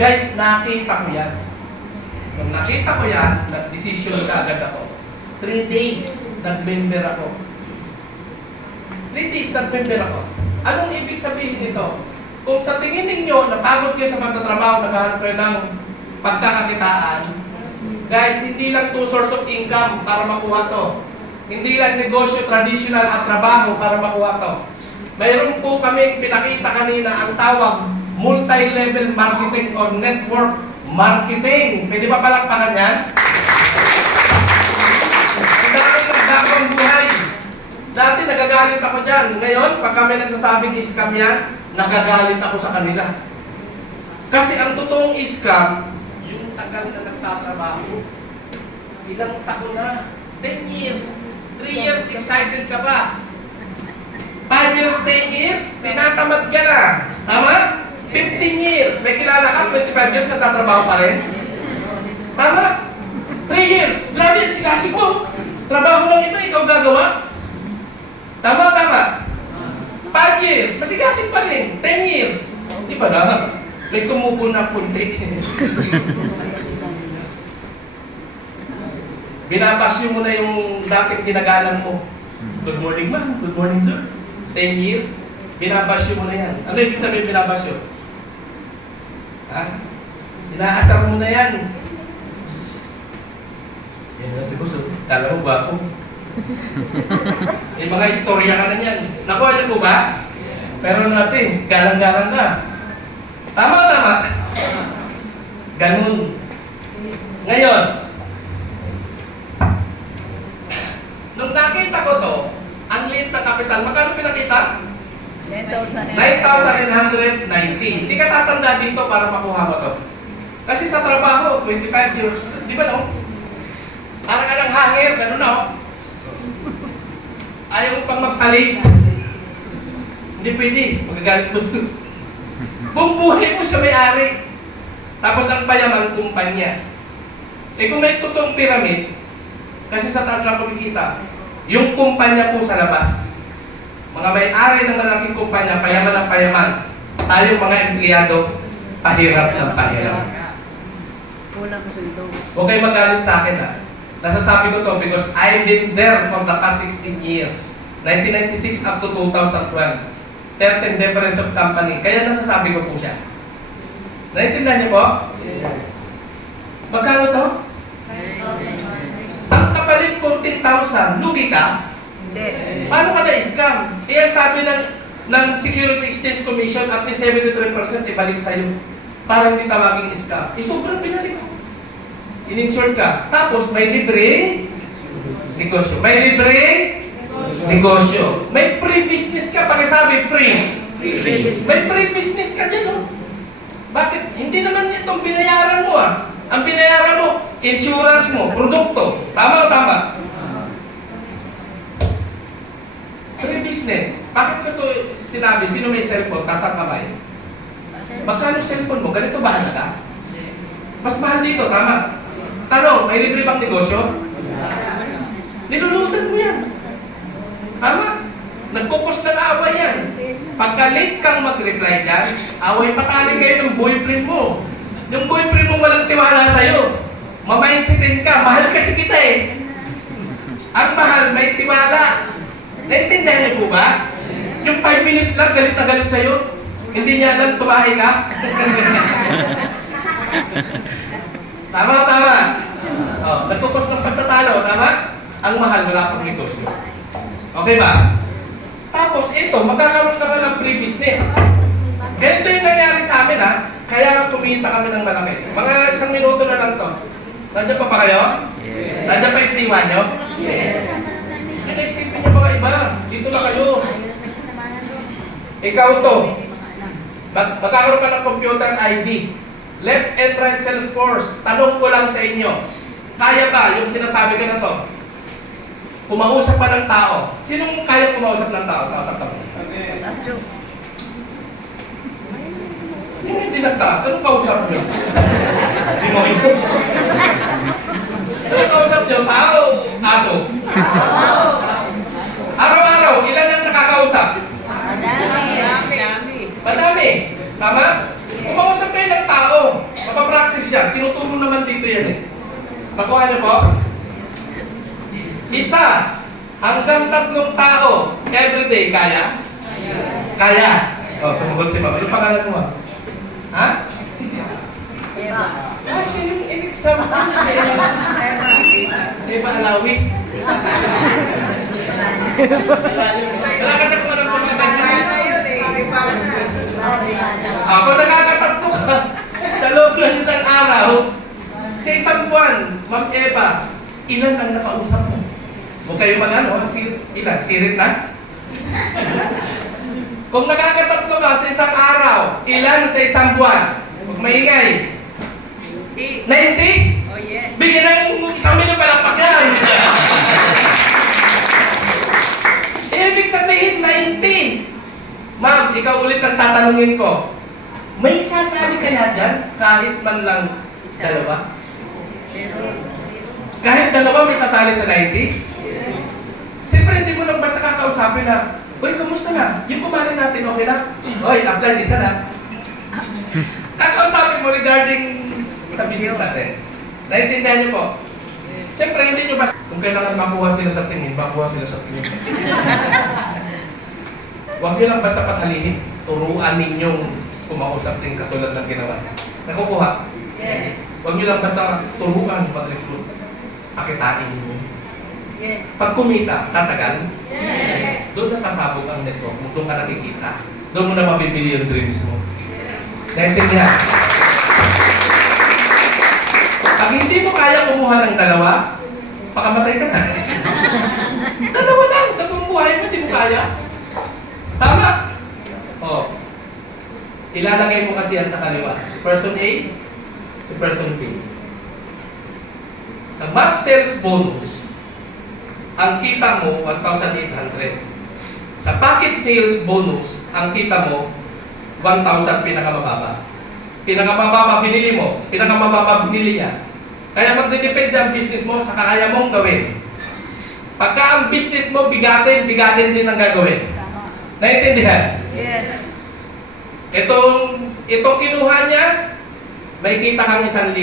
Guys, nakita ko yan. Nung nakita ko yan, nag-decision na agad ako. 3 days, nag-member ako. 3 days, nag-member ako. Anong ibig sabihin nito? Kung sa tingin ninyo, napagod kayo sa pagtatrabaho, naghahanap kayo ng pagkakakitaan, guys, hindi lang to source of income para makuha to. Hindi lang negosyo, traditional at trabaho para makuha to. Mayroon po kami pinakita kanina ang tawag multi-level marketing or network marketing. Pwede ba palakpakan yan? Ang dami nagbago ang buhay. Dati nagagalit ako dyan. Ngayon, pag kami nagsasabing scam yan, nagagalit ako sa kanila. Kasi ang totoong scam, yung tagal na nagtatrabaho, ilang taon na, 10 years, 3 years, excited ka ba? 5 years, 10 years, tinatamad ka na. Tama? 15 years, may kilala ka, 25 years, nagtatrabaho pa rin. Tama? 3 years, grabe, sigasig mo. Trabaho lang ito, ikaw gagawa. Tama, tama. 5 years, masigasig pa rin. 10 years. Di ba na? May tumubo na puntik. Binabasyo mo na yung dating ginagalang mo. Good morning ma'am, good morning sir. 10 years, binabasyo mo na yan. Ano ibig sabihin binabasyo? Ha? Inaasar mo na yan. Yan na si Boso. Kala mo ba ako? May mga istorya ka na yan. Nakuha niyo po ba? Yes. Pero natin, galang-galang na. Tama, tama. Ganun. Ngayon, nung nakita ko to, ang liit na kapital, magkano pinakita? 9,990. Hindi ka tatanda dito para makuha mo to. Kasi sa trabaho, 25 years, di ba no? Parang ka ng hangir, gano'n no? Ayaw mo pang magpalit. Hindi pwede, magagalit gusto. Buong buhay mo siya may-ari. Tapos ang payaman, kumpanya. Eh kung may totoong pyramid, kasi sa taas lang kumikita, yung kumpanya po sa labas. Mga may-ari ng malaking kumpanya, payaman ng payaman. Tayong mga empleyado, pahirap ng pahirap. Kulang sa ito. Huwag kayo magalit sa akin ha. Nasasabi ko to because I've been there for the past 16 years. 1996 up to 2012. 13 difference of company. Kaya nasasabi ko po siya. Naintindihan niyo po? Yes. Magkano to? Ang kapalit 14,000. Lugi ka? Hindi. Paano ka na-scam? Eh, sabi ng Security Exchange Commission at least 73% ibalik sa'yo para hindi tawaging scam. Eh, sobrang binalik ko. In-insure ka. Tapos, may libreng negosyo. May libreng negosyo. May pre-business ka. Pakisabi, free. May pre-business ka dyan, oh. Bakit? Hindi naman itong binayaran mo, ah. Ang binayaran mo, insurance mo, produkto. Tama o tama? Pre-business. Bakit ko ito sinabi? Sino may cellphone? Tasang kamay. Magkano cellphone mo? Ganito ba halaga? Mas mahal dito, tama? Tanong, may libre bang negosyo? Nilulutan mo yan. Tama? Nagkukos ng away yan. Pagka late kang mag-reply dyan, away patali kayo ng boyfriend mo. Yung boyfriend mo walang tiwala sa'yo. Mamindsetin ka, mahal kasi kita eh. Ang mahal, may tiwala. Naintindihan niyo po ba? Yung 5 minutes lang, galit na galit sa'yo. Hindi niya alam, tumahi ka. Tama. Oh, nagpupos ng pagtatalo, tama? Ang mahal, wala pang negosyo. Okay ba? Tapos ito, magkakaroon ka ng free business. Ganito yung nangyari sa amin ha. Kaya nga kumita kami ng malaki. Mga 1 minuto na lang to. Nandiyan pa ba kayo? Yes. Nandiyan pa yung tiwan nyo? Yes. Yung naisipin niyo mga iba. Dito na kayo. Ikaw to. Magkakaroon ka ng computer ID. Left and right sales force. Tanong ko lang sa inyo. Kaya ba yung sinasabi ko na to? Kumausap pa ng tao. Sinong kaya kumausap ng tao? Kausap ka mo. Hindi nagtaas. Anong kausap nyo? Hindi mo ito. Anong kausap nyo? Tao? Aso? Araw-araw, ilan ang nakakausap? Madami. Tama? Kumausap kayo ng tao. Mapapractice yan. Tinuturo naman dito yan eh. Nakuha niyo po? 1 hanggang 3 tao everyday. Kaya? Kaya. Oh, sumagot si Mama. Yung pangalan mo? Ha? Ah, siya yung in-example siya. Eva Alawi. Wala kasi kung anong mga ganyan. Ako nakakatatlo ka sa loob ng isang araw, sa isang buwan, Ma'am Eva, ilan ang nakausap mo? Huwag kayo mag-ano, ilan? Sirit na? Kung nakakatatlo ka sa isang araw, ilan sa isang buwan? Huwag maingay. 90? Oh yes. Bigyan ng 1 milyon palakpak yan. Ibig sabihin, 90. Ma'am, ikaw ulit ang tatanungin ko. May sasali kaya dyan kahit man lang dalawa? Kahit dalawa may sasali sa 90? Siyempre, hindi mo lang basta kakausapin na, uy, kamusta na? Yung kumain natin, okay na? Uy, apply, isa na. Kakausapin mo regarding sa business natin. Naintindihan niyo po? Siyempre, hindi niyo basta, kung kailangan makuha sila sa tingin, makuha sila sa tingin. Huwag niyo lang basta pasalihin. Turuan ninyong kumausap din katulad ng ginawa. Nakukuha? Yes. Huwag niyo lang basta turuan pag-recruit. Akitain mo. Yes. Pag kumita, tatagal. Yes. Doon nasasabog ang network mo. Doon ka nakikita. Doon mo na mabibili yung dreams mo. Naintindihan? Pag hindi mo kaya kumuha ng dalawa, pakamatay ka na. Dalawa lang. Sa buong buhay mo, hindi mo kaya. Tama? Oh. Ilalagay mo kasi yan sa kaliwa. Si person A, si person B. Sa max sales bonus, ang kita mo 1,800. Sa package sales bonus, ang kita mo 1,000 pinakamababa. Pinakamababa binili mo, pinakamababa binili niya. Kaya magdedepende ang business mo sa kaya mong gawin. Pagka ang business mo bigatin din ang gagawin. Naintindihan? Yes. Itong kinuha niya, may kita kang 1,000.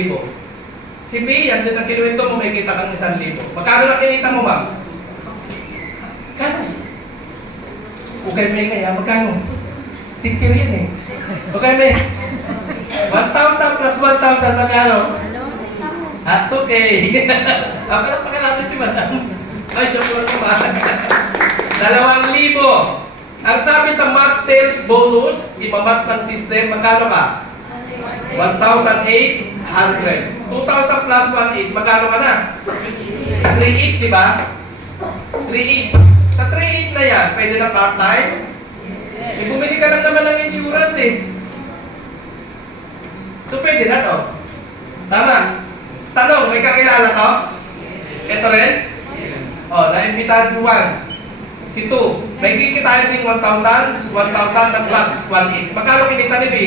Si B, yan din ang kinuwento mo, may kita kang 1,000. Magkano lang kinita mo, ma'am? Kano? Okay, may nga, magkano? Teacher yan eh. Okay, may 1,000 plus 1,000, magkano? Ha? Okay. Pero pakiramay si madam. Ay, joke lang naman. 2,000. Ang sabi sa max sales bonus, ipamatch ng system, magkano ka? 1,800. 2,000 plus 1,800, magkano ka na? 3,800, di ba? 3,800. Sa 3,800 na yan, pwede na part-time? Bumili ka lang naman ng insurance eh. So pwede na to. Tama? Tanong, may kakilala to? Ito rin? O, naimbitahan si 1. Si 2. May kikitain din 1,000. 1,000 na plus 1,800. Magkano kinita ni B?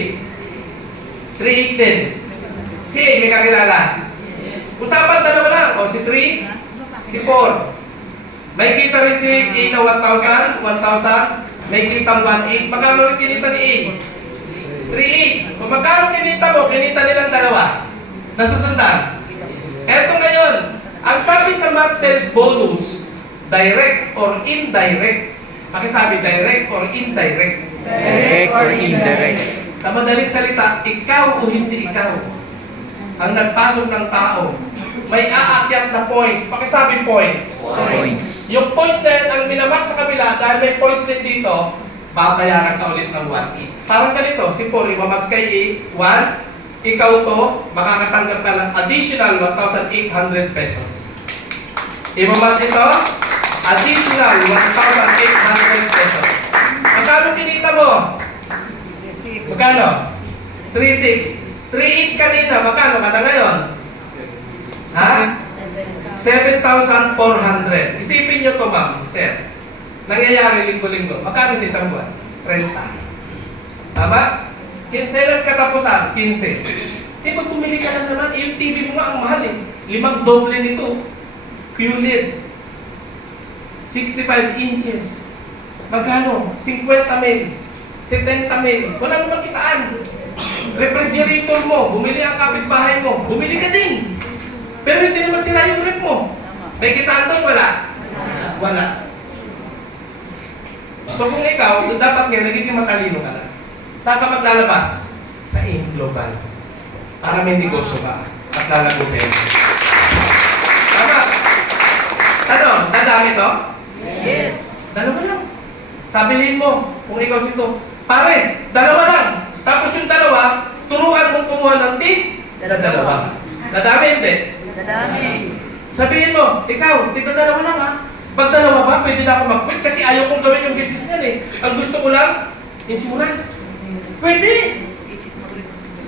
3,800 din. Si A, may kakilala? Usapan dalawa lang. O, si 3, si 4. May kita rin si A na 1,000, 1,000. May kitang 1,800. Magkano rin kinita ni A? 3,800. Kung magkano kinita mo, kinita nilang dalawa. Nasusundan. Eto ngayon, ang sabi sa math sales bonus, direct or indirect. Pakisabi, direct or indirect. Direct or indirect. Sa madaling salita, ikaw o hindi ikaw ang nagpasok ng tao, may aakyat na points. Pakisabi points. Points. Yung points na yan, ang minamak sa kabila, dahil may points din dito, babayaran ka ulit ng 1,800. Parang ganito, si Paul, imamas kay 1, ikaw to, makakatanggap ka ng additional 1,800 pesos. Imamas ito, additional 1,800 pesos. Magkano kinita mo? Magkano? 3,600. 3,800 kanina, magkano ka na ngayon? Ha? 7,400. Isipin nyo to, ma'am, sir. Nangyayari linggo-linggo. Magkano sa isang buwan? 30. Tama? Kinsenas katapusan, 15. Eh, pag bumili ka lang naman, yung TV mo nga ang mahal eh. 5 doble nito. QLED. 65 inches. Magkano? 50 mil. 70 mil. Wala namang kitaan. Refrigerator mo, bumili ang kapitbahay mo, bumili ka din. Pero hindi naman sila yung ref mo. May kitaan doon, wala? Wala. So kung ikaw, dapat nga nagiging matalino ka na. Saan ka maglalabas? Sa AIM Global. Para may negosyo ka at lalago kayo. Tama? Ano? Dadami to? Yes. Dalawa lang. Sabihin mo, kung ikaw sito, pare, dalawa lang. Tapos yung dalawa, turuan mong kumuha ng dalawa. Dadami hindi? Dadami. Sabihin mo, ikaw, dalawa lang ha. Pag dalawa ba, pwede na ako mag-quit kasi ayaw kong gawin yung business niyan eh. Ang gusto ko lang, insurance. Pwede.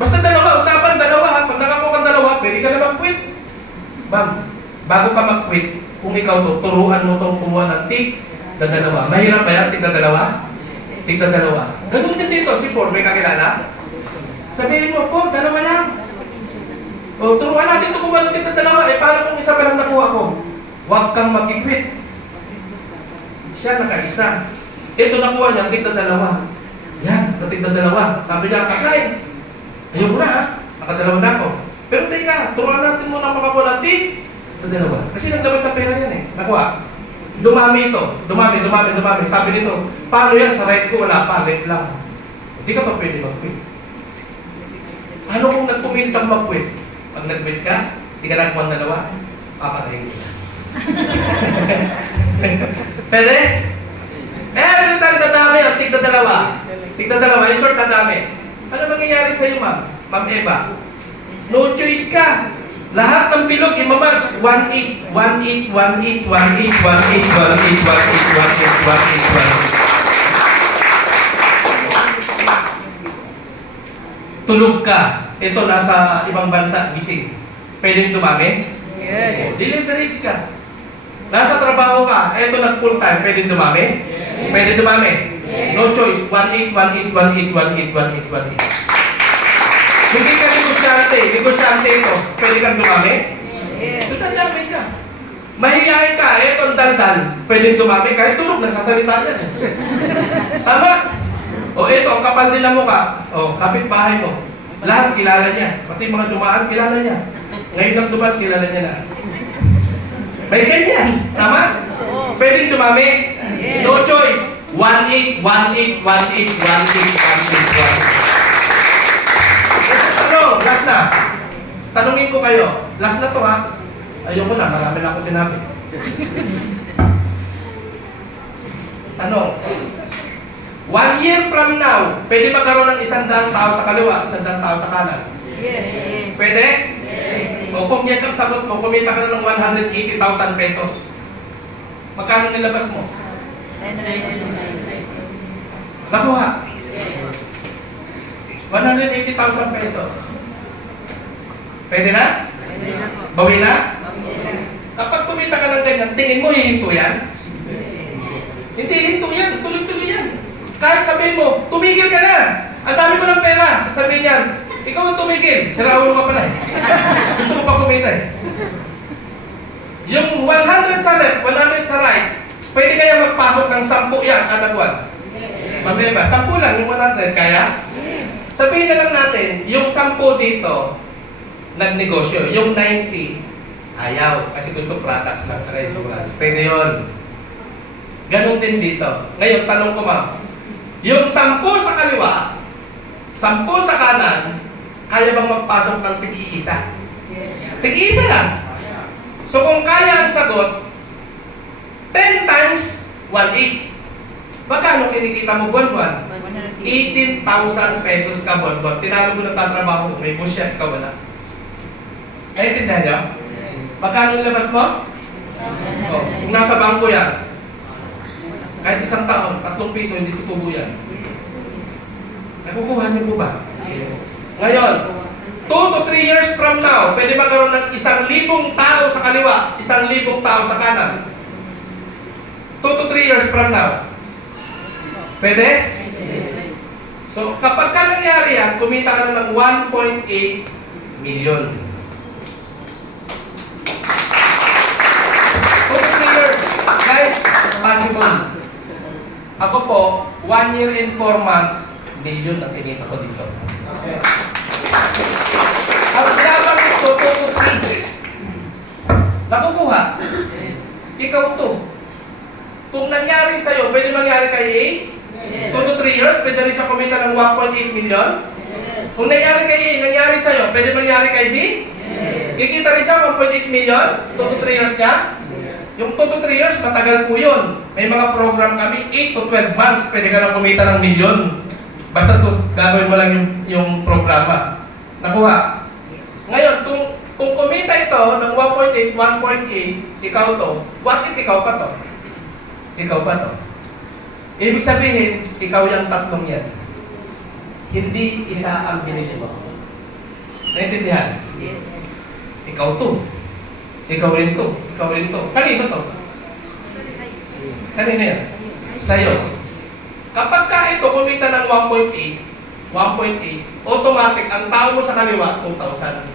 Basta dalawa, usapan dalawa ha. Pag nakakuha kang dalawa, pwede ka na mag-quit. Ma'am, bago ka mag-quit, kung ikaw to, turuan mo itong kumuha ng dalawa. Mahirap ba yan, dalawa? Dalawa. Ganun din dito, si Paul, may kakilala? Sabihin mo, Paul, dalawa lang. O, turuan natin ito kung walang dalawa. Eh, paano kung isa pa lang nakuha ko? Huwag kang mag-quit. Siya nakaisa. Ito nakuha niya, dalawa. Yan, sa dalawa. Sabi niya, kakain. Ayoko na ha, nakadalawa na ako. Pero teka, turuan natin muna makakuha ng dalawa. Kasi naglabas ng pera yan eh. Nakuha. Dumami ito. Dumami. Sabi nito, paano yan? Sa right ko, wala pa. Left lang. Hindi ka pa pwede mag-quit. Ano kung nagpumil kang mag-quit? Pag nag-quit ka, hindi ka nakakuha ng dalawa, papatayin ko na. Pwede? Every time dadami ang dalawa. Dalawa. In short, dadami. Ano mangyayari sa'yo, ma'am? Ma'am Eva? No choice ka. Lahat ng bilog, imamax, 1,800, 1,800, 1,800, 1,800, 1,800, 1,800, 1,800. Tulog ka. Ito, nasa ibang bansa, gising. Pwedeng dumami? Yes. Deliverage ka. Nasa trabaho ka, ito nag-full time, pwedeng dumami? Yes. Pwede dumami? Yes. No choice, 1,800, 1,800, 1,800, 1,800. Hindi ka negosyante ito, pwede kang dumami? Yes. So, dadami ka. Mahihayin ka, eto ang daldal, pwedeng dumami, kahit tulog, nagsasalita yan. Tama? O ito, ang kapal din na mukha, o kapitbahay mo, lahat kilala niya, pati mga dumaan, kilala niya. Ngayon lang dumaan, kilala niya na. May ganyan, tama? Pwedeng dumami? Yes. No choice. 1,800, 1,800, 1,800, 1,800, 1,800. Ano, last na. Tanungin ko kayo. Last na to ha. Ayoko na, marami na akong sinabi. Tanong. 1 year from now, pwede magkaroon ng 100 tao sa kaliwa, 100 tao sa kanan? Yes. Pwede? Yes. O kung yes ang sagot ko, kumita ka na ng 180,000 pesos. Magkano nilabas mo? Nakuha. 180,000 pesos. Pwede na? Bawi na? Kapag kumita ka ng ganyan, tingin mo hihinto yan? Hindi hinto yan, tuloy-tuloy yan. Kahit sabihin mo, tumigil ka na. Ang dami mo ng pera. Sasabihin yan, ikaw ang tumigil. Siraulo ka pala eh. Gusto mo pa kumita eh. Yung 100 sa left, 100 sa right, Pwede kaya magpasok ng 10 yan kada buwan? Mabeba, 10 lang yung 100, kaya? Sabihin na lang natin, yung 10 dito, nagnegosyo. Yung 90, ayaw. Kasi gusto products ng treasurers. Pwede yun. Ganon din dito. Ngayon, tanong ko ma'am, yung 10 sa kaliwa, 10 sa kanan, kaya bang magpasok ng tig-iisa? Tig-iisa lang. So kung kaya ang sagot, 10 times 1/8. Magkano kinikita mo buwan-buwan? 18,000 pesos ka buwan-buwan. Tinalo mo nagtatrabaho, may bullshit ka wala. Naiintindihan niyo? Magkano yung labas mo? Oh, kung nasa bangko yan, kahit 1 taon, 3 piso, hindi tutubo yan. Nakukuha niyo po ba? Ngayon, 2 to 3 years from now, pwede magkaroon ng 1,000 tao sa kaliwa, 1,000 tao sa kanan. 2 to 3 years from now. Pwede? So, kapag ka nangyari yan, kumita ka na ng 1.8 million. 2 to 3 years. Guys, possible. Ako po, 1 year and 4 months, million ang kinita ko dito. Okay. Ang labang ito, 2 to 3. Nakukuha? Ikaw to. Kung nangyari sa'yo, pwede mangyari kay A? 2 to 3 years, pwede rin sa kumita ng 1.8 million? Kung nangyari kay A, nangyari sa'yo, pwede mangyari kay B? Kikita rin sa 1.8 million? 2 to 3 years niya? Yung 2 to 3 years, matagal po yun. May mga program kami, 8 to 12 months, pwede ka na kumita ng milyon. Basta gagawin mo lang yung programa. Nakuha? Ngayon, kung kumita ito ng 1.8, 1.8, ikaw to, what if ikaw pa to? Ikaw pa to. Ibig sabihin, ikaw yung 3 yan. Hindi isa ang binili mo. Naintindihan? Yes. Ikaw to. Ikaw rin to. Ikaw rin to. Kanino to? Kanino yan? Sa'yo. Kapag ka ito kumita ng 1.8, automatic, ang tao mo sa kaliwa, 2,000.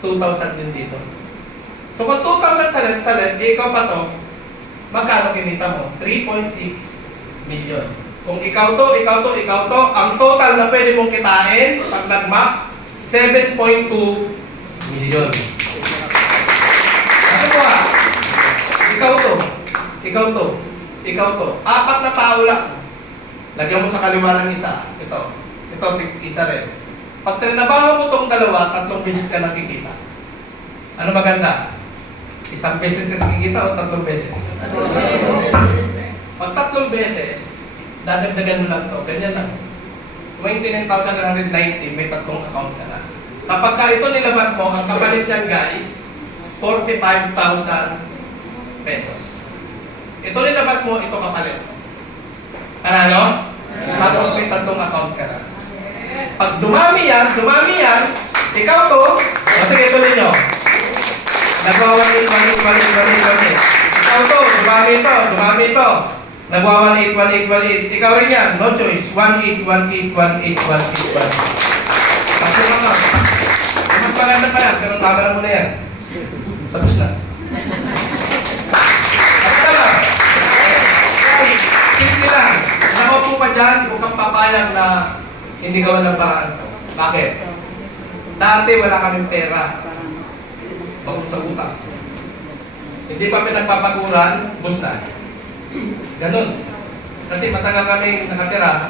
2,000 din dito. So kung 2,000 sa left, ikaw pa to, magkano kinita mo? 3.6 million. Kung ikaw to, ang total na pwede mong kitain, pag nag-max, 7.2 million. Ano ba? Ikaw to. 4 na tao lang. Lagyan mo sa kaliwa ng isa. Ito, isa rin. Pag trinabaho mo itong dalawa, 3 beses ka nakikita. Ano maganda? 1 beses ka nakikita o 3 beses? Pag 3 beses, dadagdagan mo lang ito. Ganyan lang. 29,990, may 3 account ka na. Kapag ka ito nilabas mo, ang kapalit niyan guys, 45,000 pesos. Ito nilabas mo, ito kapalit. Ano? Tapos may 3 account ka na. Pag dumami yan, ikaw to, sige tuloy nyo. Nagwa-1,8, 1,8. Ikaw to, dumami ito. Nagwa-1,8, 1,8. Ikaw rin yan, no choice. 1,8, 1,8. Kasi mga, mas maganda pa yan, pero tama na muna yan. Tapos na. At tama. Simple lang. Nakaupo ka dyan, huwag kang papayag na hindi gawa ng paraan ko. Bakit? Dati wala kaming pera. Bakit sa utang. Hindi pa pinagpapaguran, bus na. Ganun. Kasi matagal kami nakatira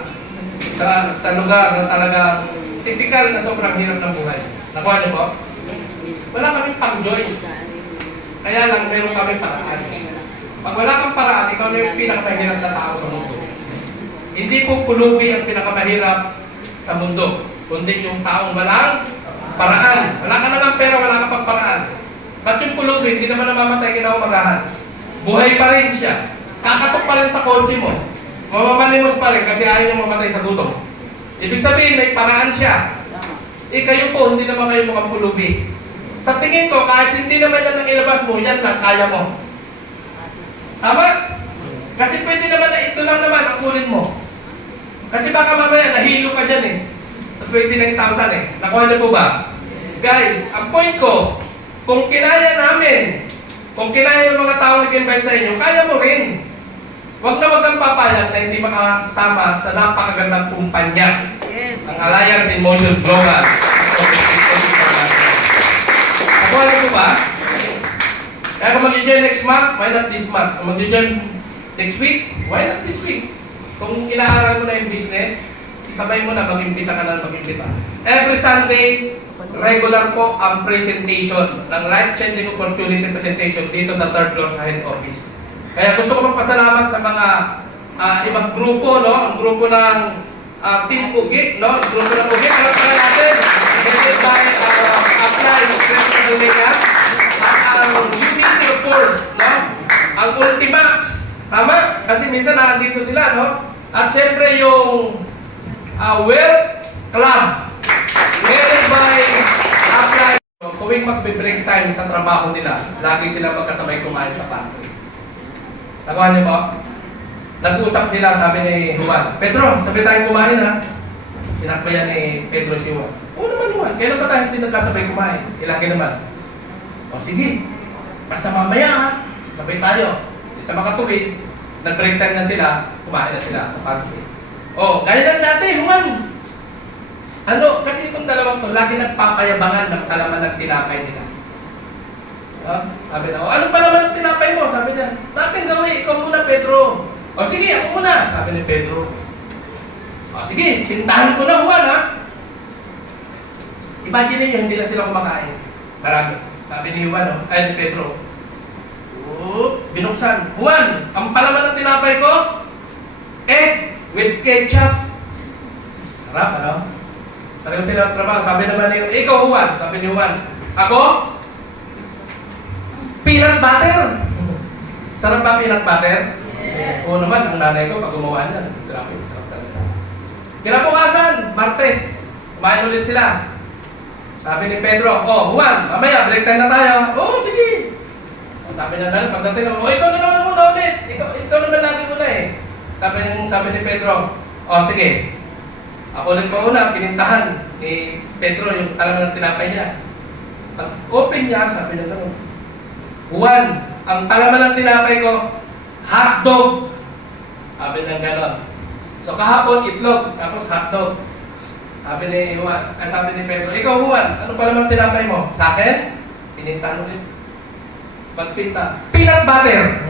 sa lugar na talaga typical na sobrang hirap ng buhay. Nakuha niyo po? Wala kaming pang-joy. Kaya lang meron kami paraan. Pag wala kang paraan, ikaw na yung pinakamahirap na tao sa mundo. Hindi po pulubi ang pinakamahirap sa mundo, kundi yung taong walang paraan. Wala ka na ng pera, wala ka pang paraan. Ba't yung pulubi, hindi naman namamatay kinaumagahan. Buhay pa rin siya. Kakatok pa rin sa kotse mo. Mamamalimos pa rin kasi ayaw niya mamatay sa gutom. Ibig sabihin, may paraan siya. Kayo po, hindi naman kayo mukhang pulubi. Sa tingin ko, kahit hindi naman yan ang ilabas mo, yan lang, kaya mo. Tama? Kasi pwede naman na ito lang naman ang kunin mo. Kasi baka mamaya, nahilo ka dyan eh. Sa 29,000 eh. Nakuha niyo po ba? Guys, ang point ko, kung kinaya namin, kung kinaya ng mga tao nag-invite sa inyo, kaya mo rin. Huwag na wag kang papayag na hindi makasama sa napakagandang kumpanya. Yes. Ang Alliance in Motion Global. Nakuha niyo po ba? Kaya kung mag-join next month, why not this month? Kung mag-join next week, why not this week? Kung inaaral mo na yung business, isabay mo na, mag-imbita ka na mag-imbita. Every Sunday, regular po ang presentation ng life-changing opportunity presentation dito sa third floor sa head office. Kaya gusto ko magpasalamat sa mga ibang grupo, no? Ang grupo ng Team Ugi, no? Ang grupo ng Ugi, alam sa natin, headed by Apply, Professional Makeup, at ang Unity of Course, no? Ang Ultimax, tama? Kasi minsan nandito sila, no? At syempre yung Wealth Club, headed by Apply. Tuwing magbe-break time sa trabaho nila, lagi sila magkasabay kumain sa pantry. Nakuha niyo po? Nag-usap sila, sabi ni Juan, Pedro, sabi tayong kumain ha. Sinakbayan ni Pedro si Juan. Oo naman Juan, kailan ba tayo hindi nagkasabay kumain? Ilagi naman. O sige, basta mamaya ha. Sabay tayo. Sa makatuwid, nag-break time na sila, kumain na sila sa pantry. O, gaya lang dati, Juan. Ano, kasi itong dalawang to, lagi nagpapayabangan ng kalaman ng tinapay nila. Sabi na, ano pa naman ang tinapay mo? Sabi niya, natin gawin, ikaw muna Pedro. O sige, ako muna, sabi ni Pedro. O sige, pintahan ko na Juan ha. Imagine niyo, hindi na sila kumakain. Marami. Sabi ni Juan, ay ni Pedro. Binuksan. Juan, ang palaman ng tinapay ko, egg with ketchup. Sarap, ano? Pareho sila trabaho. Sabi naman niyo, ikaw Juan, sabi ni Juan. Ako? Peanut butter. Sarap ba peanut butter? Yes. Oo naman, ang nanay ko pag gumawa niyan, grabe, sarap talaga. Kinabukasan, Martes, kumain ulit sila. Sabi ni Pedro, oh Juan, mamaya break time na tayo. Oo, sige. O, sabi niya ganun, pagdating naman, ikaw na naman muna ulit. Ikaw naman lagi muna eh. Sabi ni Pedro, oh sige. Ako ulit pa una, pinintahan ni Pedro yung kalaman ng tinapay niya. Pag open niya, sabi niya ganun, Juan, ang palaman ng tinapay ko, hotdog. Sabi ng gano'n. So kahapon, itlog, tapos hotdog. Sabi ni Juan, sabi ni Pedro, ikaw Juan, ano pa naman tinapay mo? Sa akin? Pinintahan ulit. Pagpinta. Peanut butter.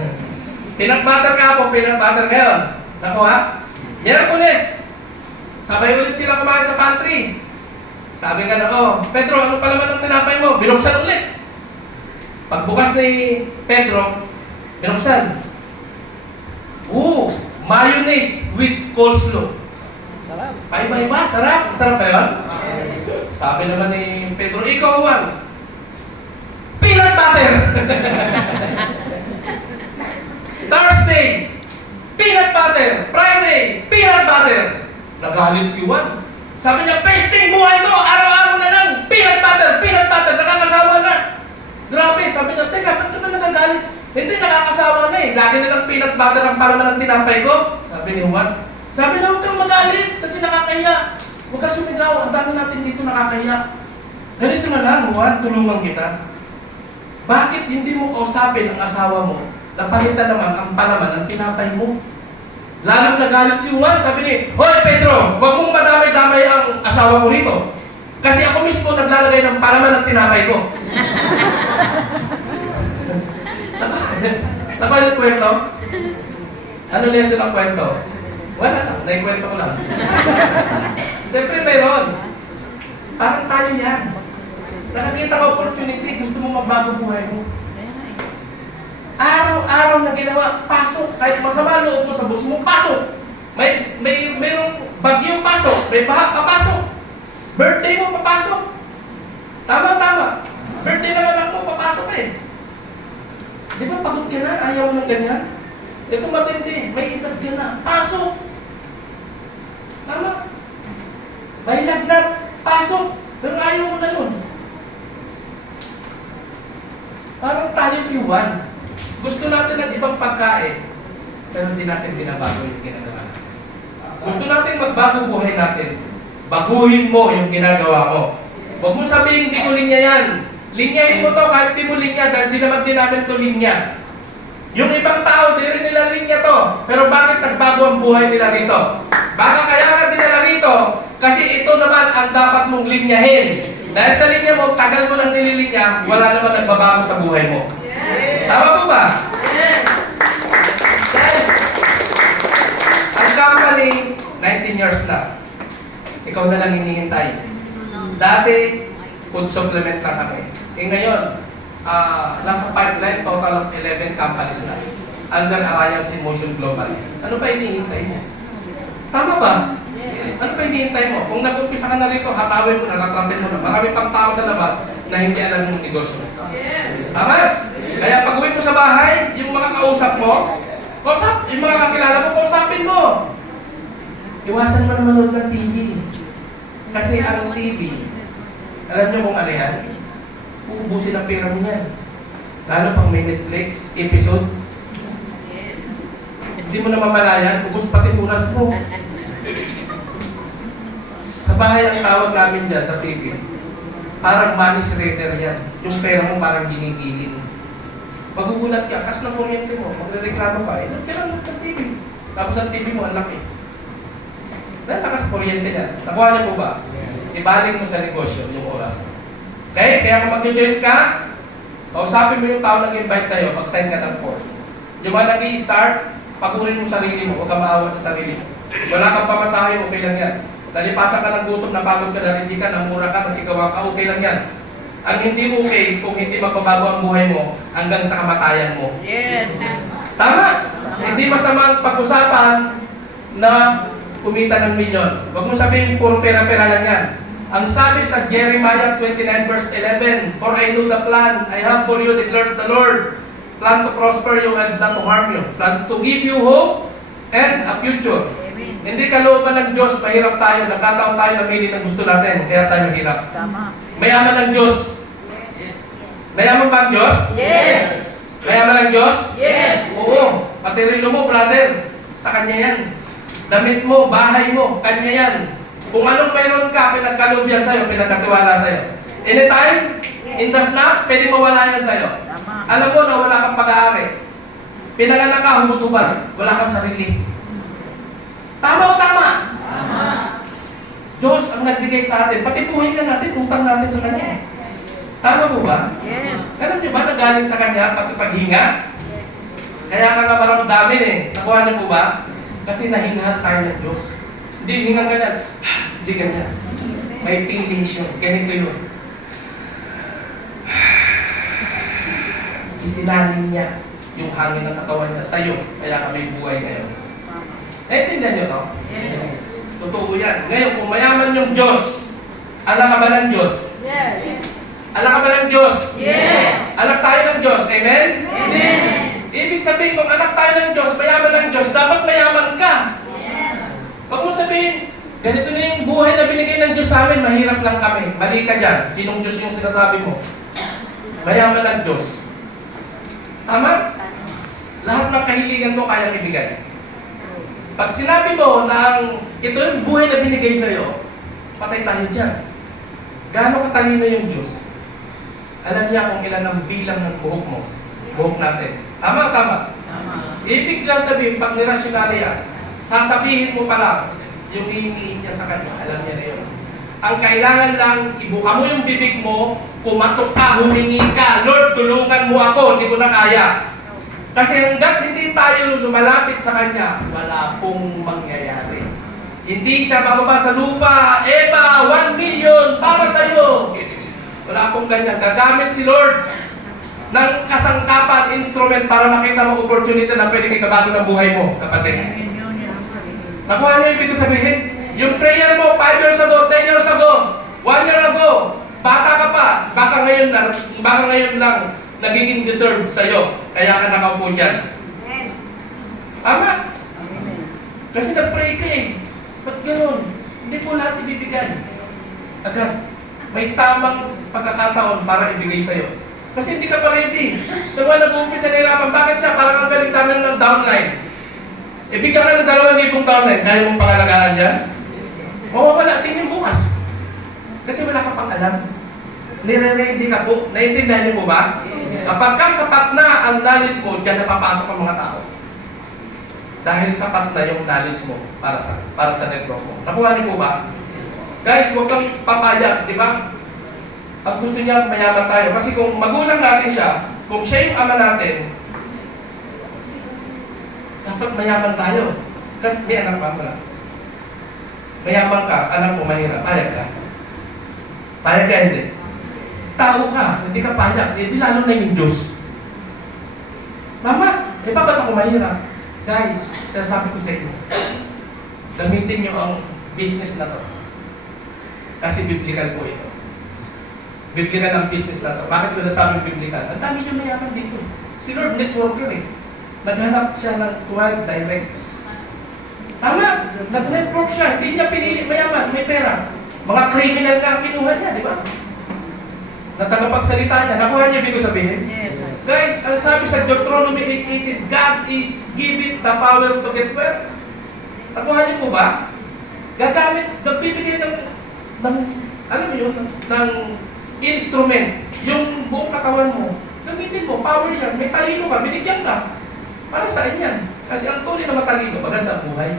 Peanut butter kahapon, peanut butter ngayon. Nakuha? Miyerkules. Sabay ulit sila kumain sa pantry. Sabi nga na, oh, Pedro, ano pa naman ang tinapay mo? Binuksan ulit. Pagbukas ni Pedro, binuksan. Mayonnaise with coleslaw. Sarap. Iba-iba, sarap. Sarap ba yun? Sabi naman ni Pedro, ikaw Juan, peanut butter. Thursday, peanut butter. Friday, peanut butter. Nagalit si Juan. Sabi niya, pesting buhay ko, araw-araw na lang, peanut butter, nakakasawa na. Grabe, sabi niya, teka, ba't naman nagagalit? Hindi, nakakasawa na eh. Lagi na lang peanut butter ang palaman ng tinapay ko. Sabi ni Juan. Sabi na, huwag kang magalit kasi nakakahiya. Huwag kang sumigaw, ang dami natin dito nakakahiya. Ganito na lang, Juan, tulungan kita. Bakit hindi mo kausapin ang asawa mo na palitan naman ang palaman ng tinapay mo? Lalong nagalit si Juan, sabi ni, Hoy Pedro, huwag mong madamay-damay ang asawa mo rito. Kasi ako mismo naglalagay ng palaman ng tinapay ko. Nakuha yung kwento? Ano lesson ang kwento? Wala na, naikwento ko lang. Siyempre meron. Parang tayo yan. Nakakita ka opportunity, gusto mo magbago buhay mo. Araw-araw na ginawa, pasok. Kahit masama loob mo sa boss mo, pasok. Mayroong bagyong pasok, may baha, papasok. Birthday mo, papasok. Tama. Birthday naman ako, papasok eh. Di ba pagod ka na? Ayaw mo ng ganyan? Ito matindi, may edad ka na. Pasok! Tama? May lagnat. Pasok! Pero ayaw mo na nun. Parang tayo si Juan. Gusto natin ng ibang pagkain, pero hindi natin binabago yung ginagawa natin. Gusto natin magbago buhay natin. Baguhin mo yung ginagawa mo. Huwag mo sabihin, hindi ko linya yan. Linyahin mo to kahit di mo linya dahil di naman din namin to linya. Yung ibang tao, di rin nila linya to. Pero bakit nagbago ang buhay nila rito? Baka kaya ka dinala rito, kasi ito naman ang dapat mong linyahin. Dahil sa linya mo, tagal mo nang nililinya, wala naman nagbabago sa buhay mo. Tama po ba? Guys, ang company, 19 years na. Ikaw na lang hinihintay. Dati, food supplement ka kami. Ngayon, nasa pipeline, total of 11 companies na. Under Alliance in Motion Global. Ano pa hinihintay mo? Tama ba? Ano pa hinihintay mo? Kung nag-umpisa ka na rito, hatawin mo na, natratin mo na. Marami pang tao sa labas na hindi alam yung negosyo. Tama? Kaya pag uwi mo sa bahay, yung mga kausap mo, yung mga kakilala mo, kausapin mo. Iwasan mo na manood ng TV. Kasi ang TV, alam niyo kung ano yan? Uubusin ang pera mo yan. Lalo pang may Netflix episode. Hindi mo na mamalayan, ubus pati punas mo. Sa bahay ang tawag namin dyan sa TV. Parang money shredder yan. Yung pera mo parang ginigilin. Magugulat ka, kas ng kuryente mo, magre-reklamo ka, kailangan mo sa TV. Tapos ang TV mo, ang laki. Dahil lakas kuryente yan. Nakuha niyo po ba? Ibaling mo sa negosyo yung oras mo. Okay? Kaya kung mag-join ka, kausapin mo yung tao nag-invite sa'yo, mag-sign ka ng form. Yung mga nag-i-start, pagurin mo sarili mo, huwag kang maawa sa sarili mo. Wala kang pamasahe, okay lang yan. Nalipasan ka ng gutom, napagod ka, narindi ka, namura ka, nasigawan ka, okay lang yan. Ang hindi okay, kung hindi magbabago ang buhay mo, hanggang sa kamatayan mo. Yes. Tama? Hindi masamang pag-usapan na kumita ng milyon. Huwag mo sabihin, puro pera-pera lang yan. Ang sabi sa Jeremiah 29 verse 11, "For I know the plan I have for you, declares the Lord. Plan to prosper you and not to harm you. Plans to give you hope and a future." Amen. Hindi kalooban ng Diyos, mahirap tayo. Nagkataon tayo namili ng gusto natin, kaya tayo mahirap. Tama. Mayaman ng Diyos. Mayaman ba ang Diyos? Yes. Mayaman ng Diyos? Yes. Oo. Pati relo mo, brother, sa Kanya yan. Damit mo, bahay mo, Kanya yan. Kung anong mayroon ka, pinagkaloob yan sa'yo, pinagkatiwala sa'yo. Anytime, in the snap, pwede mawala yan sa'yo. Tama. Alam mo na wala kang pag-aari. Pinanganak ka, humutuban. Wala kang sarili. Tama o tama? Tama. Diyos ang nagbigay sa atin. Pati buhay na natin, utang natin sa Kanya. Tama po ba? Yes. Alam niyo ba na galing sa Kanya, pati paghinga? Kaya ka nga maramdamin eh. Nakuha niyo po ba? Kasi nahingahan tayo ng Diyos. Hindi hingang ganyan. Hindi ganyan. May feelings yun. Ganito yun. Isinalin niya yung hangin ng katawan niya sa'yo. Kaya ka may buhay ngayon. Naintindihan niyo to? Yes. Totoo yan. Ngayon, kung mayaman yung Diyos, anak ka ba ng Diyos? Yes. Anak ka ba ng Diyos? Yes. Anak tayo ng Diyos. Amen? Amen. Ibig sabihin, kung anak tayo ng Diyos, mayaman ng Diyos, dapat mayaman ka. Huwag mo sabihin, ganito na yung buhay na binigay ng Diyos sa amin, mahirap lang kami. Mali ka dyan. Sinong Diyos yung sinasabi mo? Mayaman ng Diyos. Tama? Lahat ng kahilingan mo kayang ibigay. Pag sinabi mo na ito yung buhay na binigay sa'yo, patay tayo dyan. Gaano katalino yung Diyos? Alam niya kung ilan ang bilang ng buhok mo. Buhok natin. Tama o tama? Tama. Ibig lang sabihin, pag nirasyonali yan, sasabihin mo pa lang yung hihingiin niya sa kanya. Alam niya na yun. Ang kailangan lang, ibuka mo yung bibig mo, kumatok ka, humingi ka, Lord, tulungan mo ako, hindi ko na kaya. Kasi hanggat hindi tayo lumalapit sa Kanya, wala pong mangyayari. Hindi siya bababa sa lupa, Eva, 1 million para sa iyo. Wala pong ganyan. Gagamit si Lord ng kasangkapan, instrument para makita mo opportunity na pwede ikabago ng buhay mo, kapatid. Nakuha niyo ibig sabihin? Yung prayer mo 5 years ago, 10 years ago, 1 year ago, bata ka pa, baka ngayon lang nagiging deserve sa'yo, kaya ka nakaupo dyan. Tama? Kasi nag-pray ka eh. Ba't ganun? Hindi po lahat ibibigay. Agad. May tamang pagkakataon para ibigay sa'yo. Kasi hindi ka pa ready. Sa mga nag-uumpisa na hirapan, bakit siya? Parang ang galing namin ng downline. Ibigyan ka ng 2,000 downline, kaya mong pangalagaan yan? Mawawala, tingin bukas. Kasi wala ka pang alam. Nire-ready ka po. Naintindihan niyo po ba? Kapag ka sapat na ang knowledge mo, diyan napapasok ang mga tao. Dahil sapat na yung knowledge mo para sa network mo. Nakuha niyo po ba? Guys, huwag kang papayag, di ba? At gusto niya mayaman tayo. Kasi kung magulang natin siya, kung siya yung ama natin, dapat mayaman tayo. Kasi may anak pa wala. Mayaman ka, anak mo mahirap, payag ka. Payag ka hindi. Tao ka, hindi ka payag. Hindi lalo na yung Diyos. Mama, bakit ako mahirap? Guys, sinasabi ko sa inyo, gamitin niyo ang business na to. Kasi biblical po ito. Biblical ang business na to. Bakit ko nasabing biblical? Ang dami niyo mayaman dito. Si Lord networker eh. Naghanap siya ng 12 directs. Tama, nag-network siya. Hindi niya pinili mayaman, may pera. Mga criminal nga ang kinuha niya, di ba? Na tagapagsalita niya. Nakuha niya, ibig ko sabihin? Yes. Guys, ang sabi sa Deuteronomy 8:18, God is giving the power to get wealth. Nakuha niyo po ba? Gagamit, nagbibigay ng alam mo yun, ng instrument. Yung buong katawan mo, gamitin mo, power yan. May talino ka, binigyan ka. Para saan yan? Kasi ang tunay na matalino, maganda ang buhay.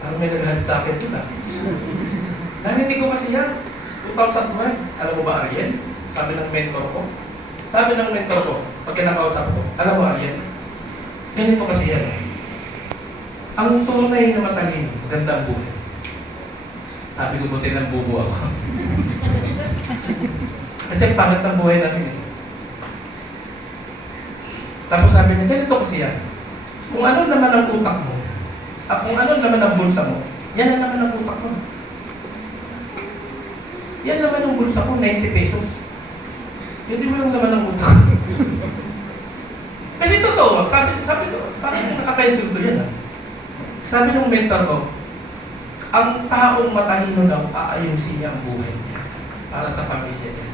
Parang may naghalit sa akin dun ah. Narinig ko kasi yan. 2001. Alam mo ba, Ariel? Sabi ng mentor ko. Sabi ng mentor ko, pag kinakausap ko, alam mo, Ariel, ganito kasi yan eh. Ang tunay na matalino, maganda ang buhay. Sabi ko, buti ng bubo ako. Kasi pangit ang buhay namin eh. Tapos sabi niya, ganito kasi yan. Kung ano naman ang utak mo, at kung ano naman ang bulsa mo, yan ang naman ang utak mo. Yan naman ang bulsa ko, 90 pesos. Hindi mo yung naman ang utak. Kasi totoo, sabi ko, parang nakakaisulto yan ah. Sabi ng mentor ko, ang taong matalino daw, aayusin niya ang buhay niya para sa pamilya niya.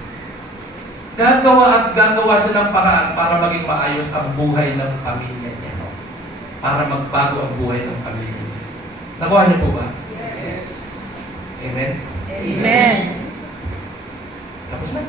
Gagawa at gagawa siya ng paraan para maging maayos ang buhay ng pamilya niya. Para magbago ang buhay ng pamilya niya. Nakuha niyo po ba? Yes. Amen? Amen. Tapos na.